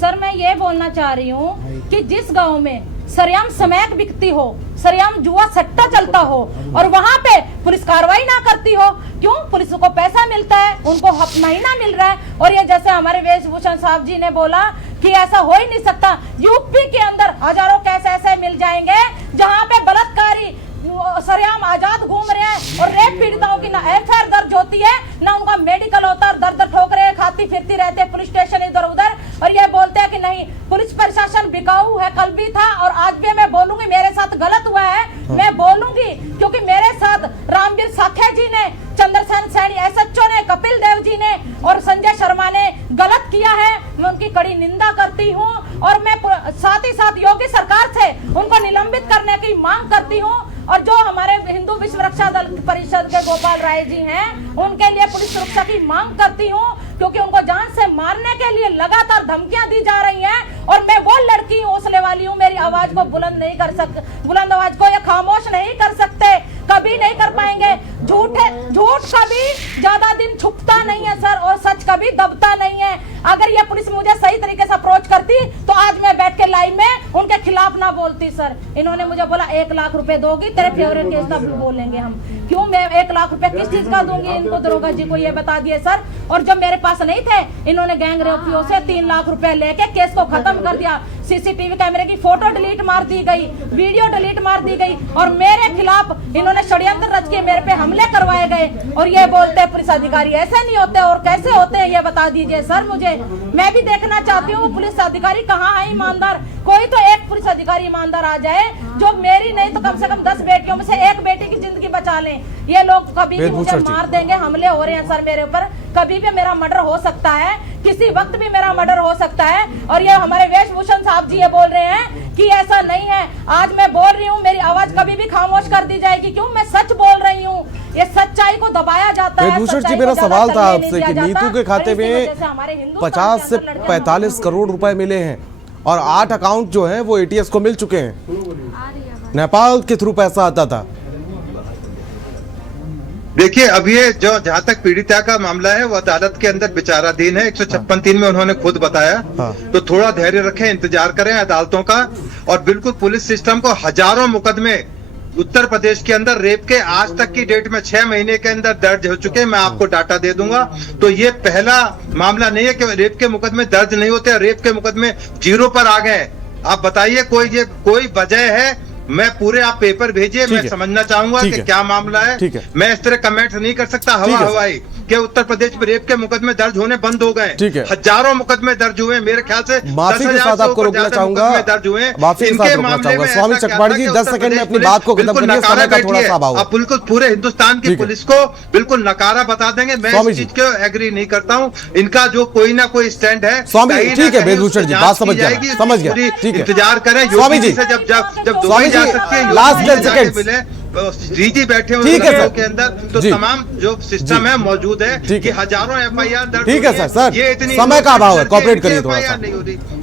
सर, मैं ये बोलना चाह रही हूँ कि जिस गांव में सरेआम स्मैक बिकती हो, सरेआम जुआ सट्टा चलता हो और वहां पे पुलिस कार्रवाई ना करती हो, क्यों? पुलिस को पैसा मिलता है, उनको हक महीना मिल रहा है। और ये जैसे हमारे वेशभूषण साहब जी ने बोला कि ऐसा हो ही नहीं सकता, यूपी के अंदर हजारों केस ऐसे मिल जाएंगे जहां पे बलात्कारी सरेआम आजाद घूम रहे हैं और रेप पीड़िताओं की ना एफआईआर दर्ज होती है, ना उनका मेडिकल होता है, दर ठोकरे खाती फिरती रहते पुलिस स्टेशन इधर उधर, और ये बोलते हैं कि नहीं पुलिस प्रशासन बिकाऊ है। कल भी था और आज भी मैं बोलूंगी, मेरे साथ गलत हुआ है, मैं बोलूंगी, क्योंकि मेरे साथ रामवीर साखे जी ने, चंद्रसेन सैनी एसएचओ ने, कपिल देव जी ने और संजय शर्मा ने गलत किया है। मैं उनकी कड़ी निंदा करती हूँ और मैं साथ ही साथ योगी सरकार से उनको निलंबित करने की मांग करती हूँ। और जो हमारे हिंदू विश्व रक्षा दल परिषद के गोपाल राय जी हैं, उनके लिए पुलिस सुरक्षा की मांग करती हूँ, क्योंकि उनको जान से मारने के लिए लगातार धमकियां दी जा रही हैं। और मैं वो लड़की हूँ, हौसले वाली हूँ, मेरी आवाज को बुलंद नहीं कर सकते, बुलंद आवाज को ये खामोश नहीं कर सकते, कभी नहीं कर पाएंगे। झूठ कभी ज्यादा दिन छुपता नहीं है सर, और सच कभी दबता नहीं है। अगर ये पुलिस मुझे सही तरीके से अप्रोच करती तो आज मैं बैठ के लाइव में उनके खिलाफ ना बोलती सर। इन्होंने मुझे बोला 1 लाख रुपए दोगी, तेरे फेवरेट केस तब बोलेंगे हम। क्यों मैं 1 लाख रुपए किस चीज का दूंगी इनको? दरोगा जी को ये बता दिए सर। और जब मेरे पास नहीं थे, इन्होंने गैंग रेपियों से 3 लाख रुपए लेके केस को खत्म कर दिया। सीसीटीवी कैमरे की फोटो डिलीट मार दी गई, वीडियो डिलीट मार दी गई, और मेरे खिलाफ इन्होंने षड्यंत्र रच के मेरे पे हमले करवाए गए। और ये बोलते हैं पुलिस अधिकारी ऐसे नहीं होते, और कैसे होते हैं ये बता दीजिए सर मुझे। मैं भी देखना चाहती हूँ पुलिस अधिकारी कहाँ है ईमानदार। कोई तो एक पुलिस अधिकारी ईमानदार आ जाए जो मेरी नहीं तो कम से कम 10 बेटियों में से एक बेटी की जिंदगी बचा लें। ये लोग कभी भी मुझे मार देंगे, हमले हो रहे हैं सर मेरे ऊपर, कभी भी मेरा मर्डर हो सकता है, किसी वक्त भी मेरा मर्डर हो सकता है। और ये हमारे वेशभूषण साहब जी ये बोल रहे हैं कि ऐसा नहीं है। आज मैं बोल रही हूँ, मेरी आवाज कभी भी खामोश कर दी जाएगी, क्यों? मैं सच बोल रही हूँ। ये सच्चाई को दबाया जाता है। भूषण जी, मेरा सवाल था आपसे कि नीतू के खाते में 50 से 45 करोड़ रुपए मिले हैं और 8 अकाउंट जो हैं वो एटीएस को मिल चुके हैं। नेपाल के थ्रू पैसा आता था। देखिए, अब ये जो जहां तक पीड़िता का मामला है वो अदालत के अंदर विचाराधीन है। 156(3) में उन्होंने खुद बताया। तो थोड़ा धैर्य रखें, इंतजार करें अदालतों का। और बिल्कुल पुलिस सिस्टम को हजारों मुकदमे उत्तर प्रदेश के अंदर रेप के आज तक की डेट में 6 महीने के अंदर दर्ज हो चुके हैं। मैं आपको डाटा दे दूंगा। तो ये पहला मामला नहीं है कि रेप के मुकदमे दर्ज नहीं होते, रेप के मुकदमे 0 पर आ गए। आप बताइए कोई वजह है? मैं पूरे आप पेपर भेजिए, मैं समझना चाहूंगा कि क्या मामला है। मैं इस तरह कमेंट नहीं कर सकता हवाई कि उत्तर प्रदेश में रेप के मुकदमे दर्ज होने बंद हो गए। हजारों मुकदमे दर्ज हुए, मेरे ख्याल से माफी के साथ आपको रोकना चाहूंगा, दर्ज हुए। माफी के साथ रोकना चाहूंगा। स्वामी चकवाड़ी जी 10 सेकंड में अपनी बात को खत्म करिए, समय का थोड़ा सा अभाव है। आप बिल्कुल पूरे हिंदुस्तान की पुलिस को बिल्कुल नकारा बता देंगे। मैं इस चीज को एग्री नहीं करता हूँ। इनका जो कोई ना कोई स्टैंड है। स्वामी ठीक है वेदभूषण जी, बात समझ गया, ठीक है। इंतजार करें स्वामी जी, जब दुबई जा सकते हैं, लास्ट 10 सेकंड डीजी बैठे हुए के अंदर, तो तमाम जो सिस्टम है मौजूद है कि हजारों FIR दर्ज। ठीक है सर, ये इतनी समय का अभाव है, कोऑपरेट करिए थोड़ा सा।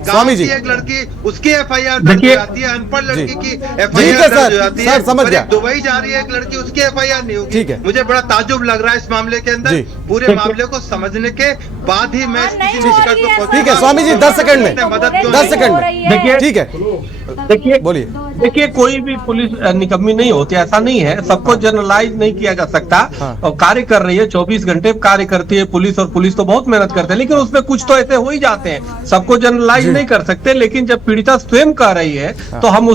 स्वामी जी, एक लड़की उसकी FIR दर्ज हो जाती है, अनपढ़ लड़की की FIR दर्ज हो जाती है। सर समझ गया। दुबई जा रही है एक लड़की, उसकी FIR नहीं होगी। ठीक है, मुझे बड़ा ताज्जुब लग रहा है इस मामले के अंदर। पूरे मामले को समझने के बाद ही मैं ठीक है। स्वामी जी 10 सेकंड में, 10 सेकंड में, देखिए ठीक है, देखिए बोलिए। देखिए, कोई भी पुलिस निकम्मी नहीं होती, ऐसा नहीं है। सबको जनरलाइज नहीं किया जा सकता। और कार्य कर रही है, 24 घंटे कार्य करती है पुलिस, और पुलिस तो बहुत मेहनत करते हैं, लेकिन उसमें कुछ तो ऐसे हो ही जाते हैं। सबको जनरलाइज नहीं कर सकते। लेकिन जब पीड़िता स्वयं कह रही है तो हम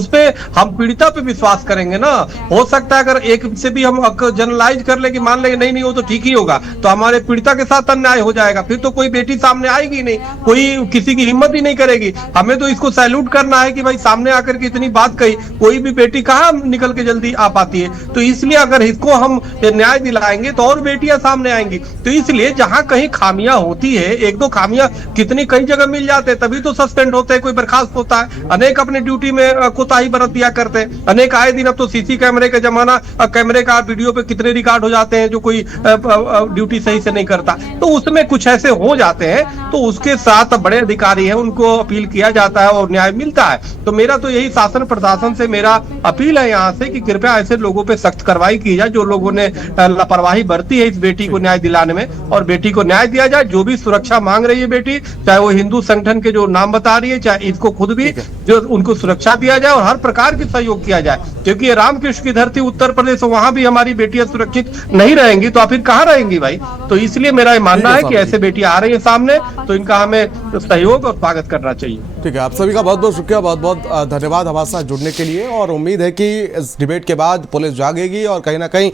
पीड़िता पे विश्वास करेंगे ना। हो सकता है अगर एक से भी हम जनरलाइज कर ले कि मान ले नहीं वो तो ठीक ही होगा, तो हमारे पीड़िता के साथ अन्याय हो जाएगा। फिर तो कोई बेटी सामने आएगी नहीं, कोई किसी की हिम्मत ही नहीं करेगी। हमें तो इसको सैल्यूट करना है कि भाई सामने आकर के इतनी बात कही। कोई भी बेटी कहाँ निकल के जल्दी आ पाती है। तो इसलिए अगर इसको हम न्याय दिलाएंगे तो और बेटियां सामने आएंगी। तो इसलिए जहां कहीं खामियां होती है, एक दो खामियां कितनी कई जगह मिल जाते हैं, तभी तो सस्पेंड होते हैं, कोई बर्खास्त होता है। अनेक अपने ड्यूटी में कोताही बरत दिया करते हैं। अनेक आए दिन, अब तो सीसी कैमरे का जमाना, कैमरे का वीडियो पे कितने रिकॉर्ड हो जाते हैं जो कोई ड्यूटी सही से नहीं करता। तो उसमें कुछ ऐसे हो जाते हैं, तो उसके साथ बड़े अधिकारी हैं, उनको अपील किया जाता है और न्याय मिलता है। तो मेरा तो यही शासन प्रशासन से मेरा अपील है यहाँ से कि कृपया ऐसे लोगों पे सख्त कार्रवाई की जाए जो लोगों ने लापरवाही बरती है इस बेटी को न्याय दिलाने में, और बेटी को न्याय दिया जाए। जो भी सुरक्षा मांग रही है बेटी, चाहे वो हिंदू संगठन के जो नाम बता रही है, चाहे इसको खुद भी, जो उनको सुरक्षा दिया जाए और हर प्रकार की सहयोग किया जाए। क्योंकि ये रामकृष्ण की धरती उत्तर प्रदेश, वहां भी हमारी बेटियां सुरक्षित नहीं रहेंगी तो फिर कहाँ रहेंगी भाई। तो इसलिए मेरा मानना है कि ऐसे बेटियां आ रही है सामने, तो इनका हमें सहयोग और स्वागत करना चाहिए। ठीक है, आप सभी का बहुत बहुत शुक्रिया, बहुत बहुत धन्यवाद हमारे साथ जुड़ने के लिए। और उम्मीद है कि इस डिबेट के बाद पुलिस जागेगी और कहीं ना कहीं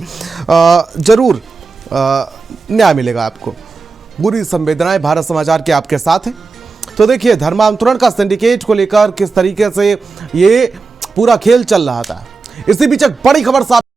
जरूर न्याय मिलेगा आपको। बुरी संवेदनाएं भारत समाचार के आपके साथ हैं। तो देखिए, धर्मांतरण का सिंडिकेट को लेकर किस तरीके से ये पूरा खेल चल रहा था। इसी बीच एक बड़ी खबर सामने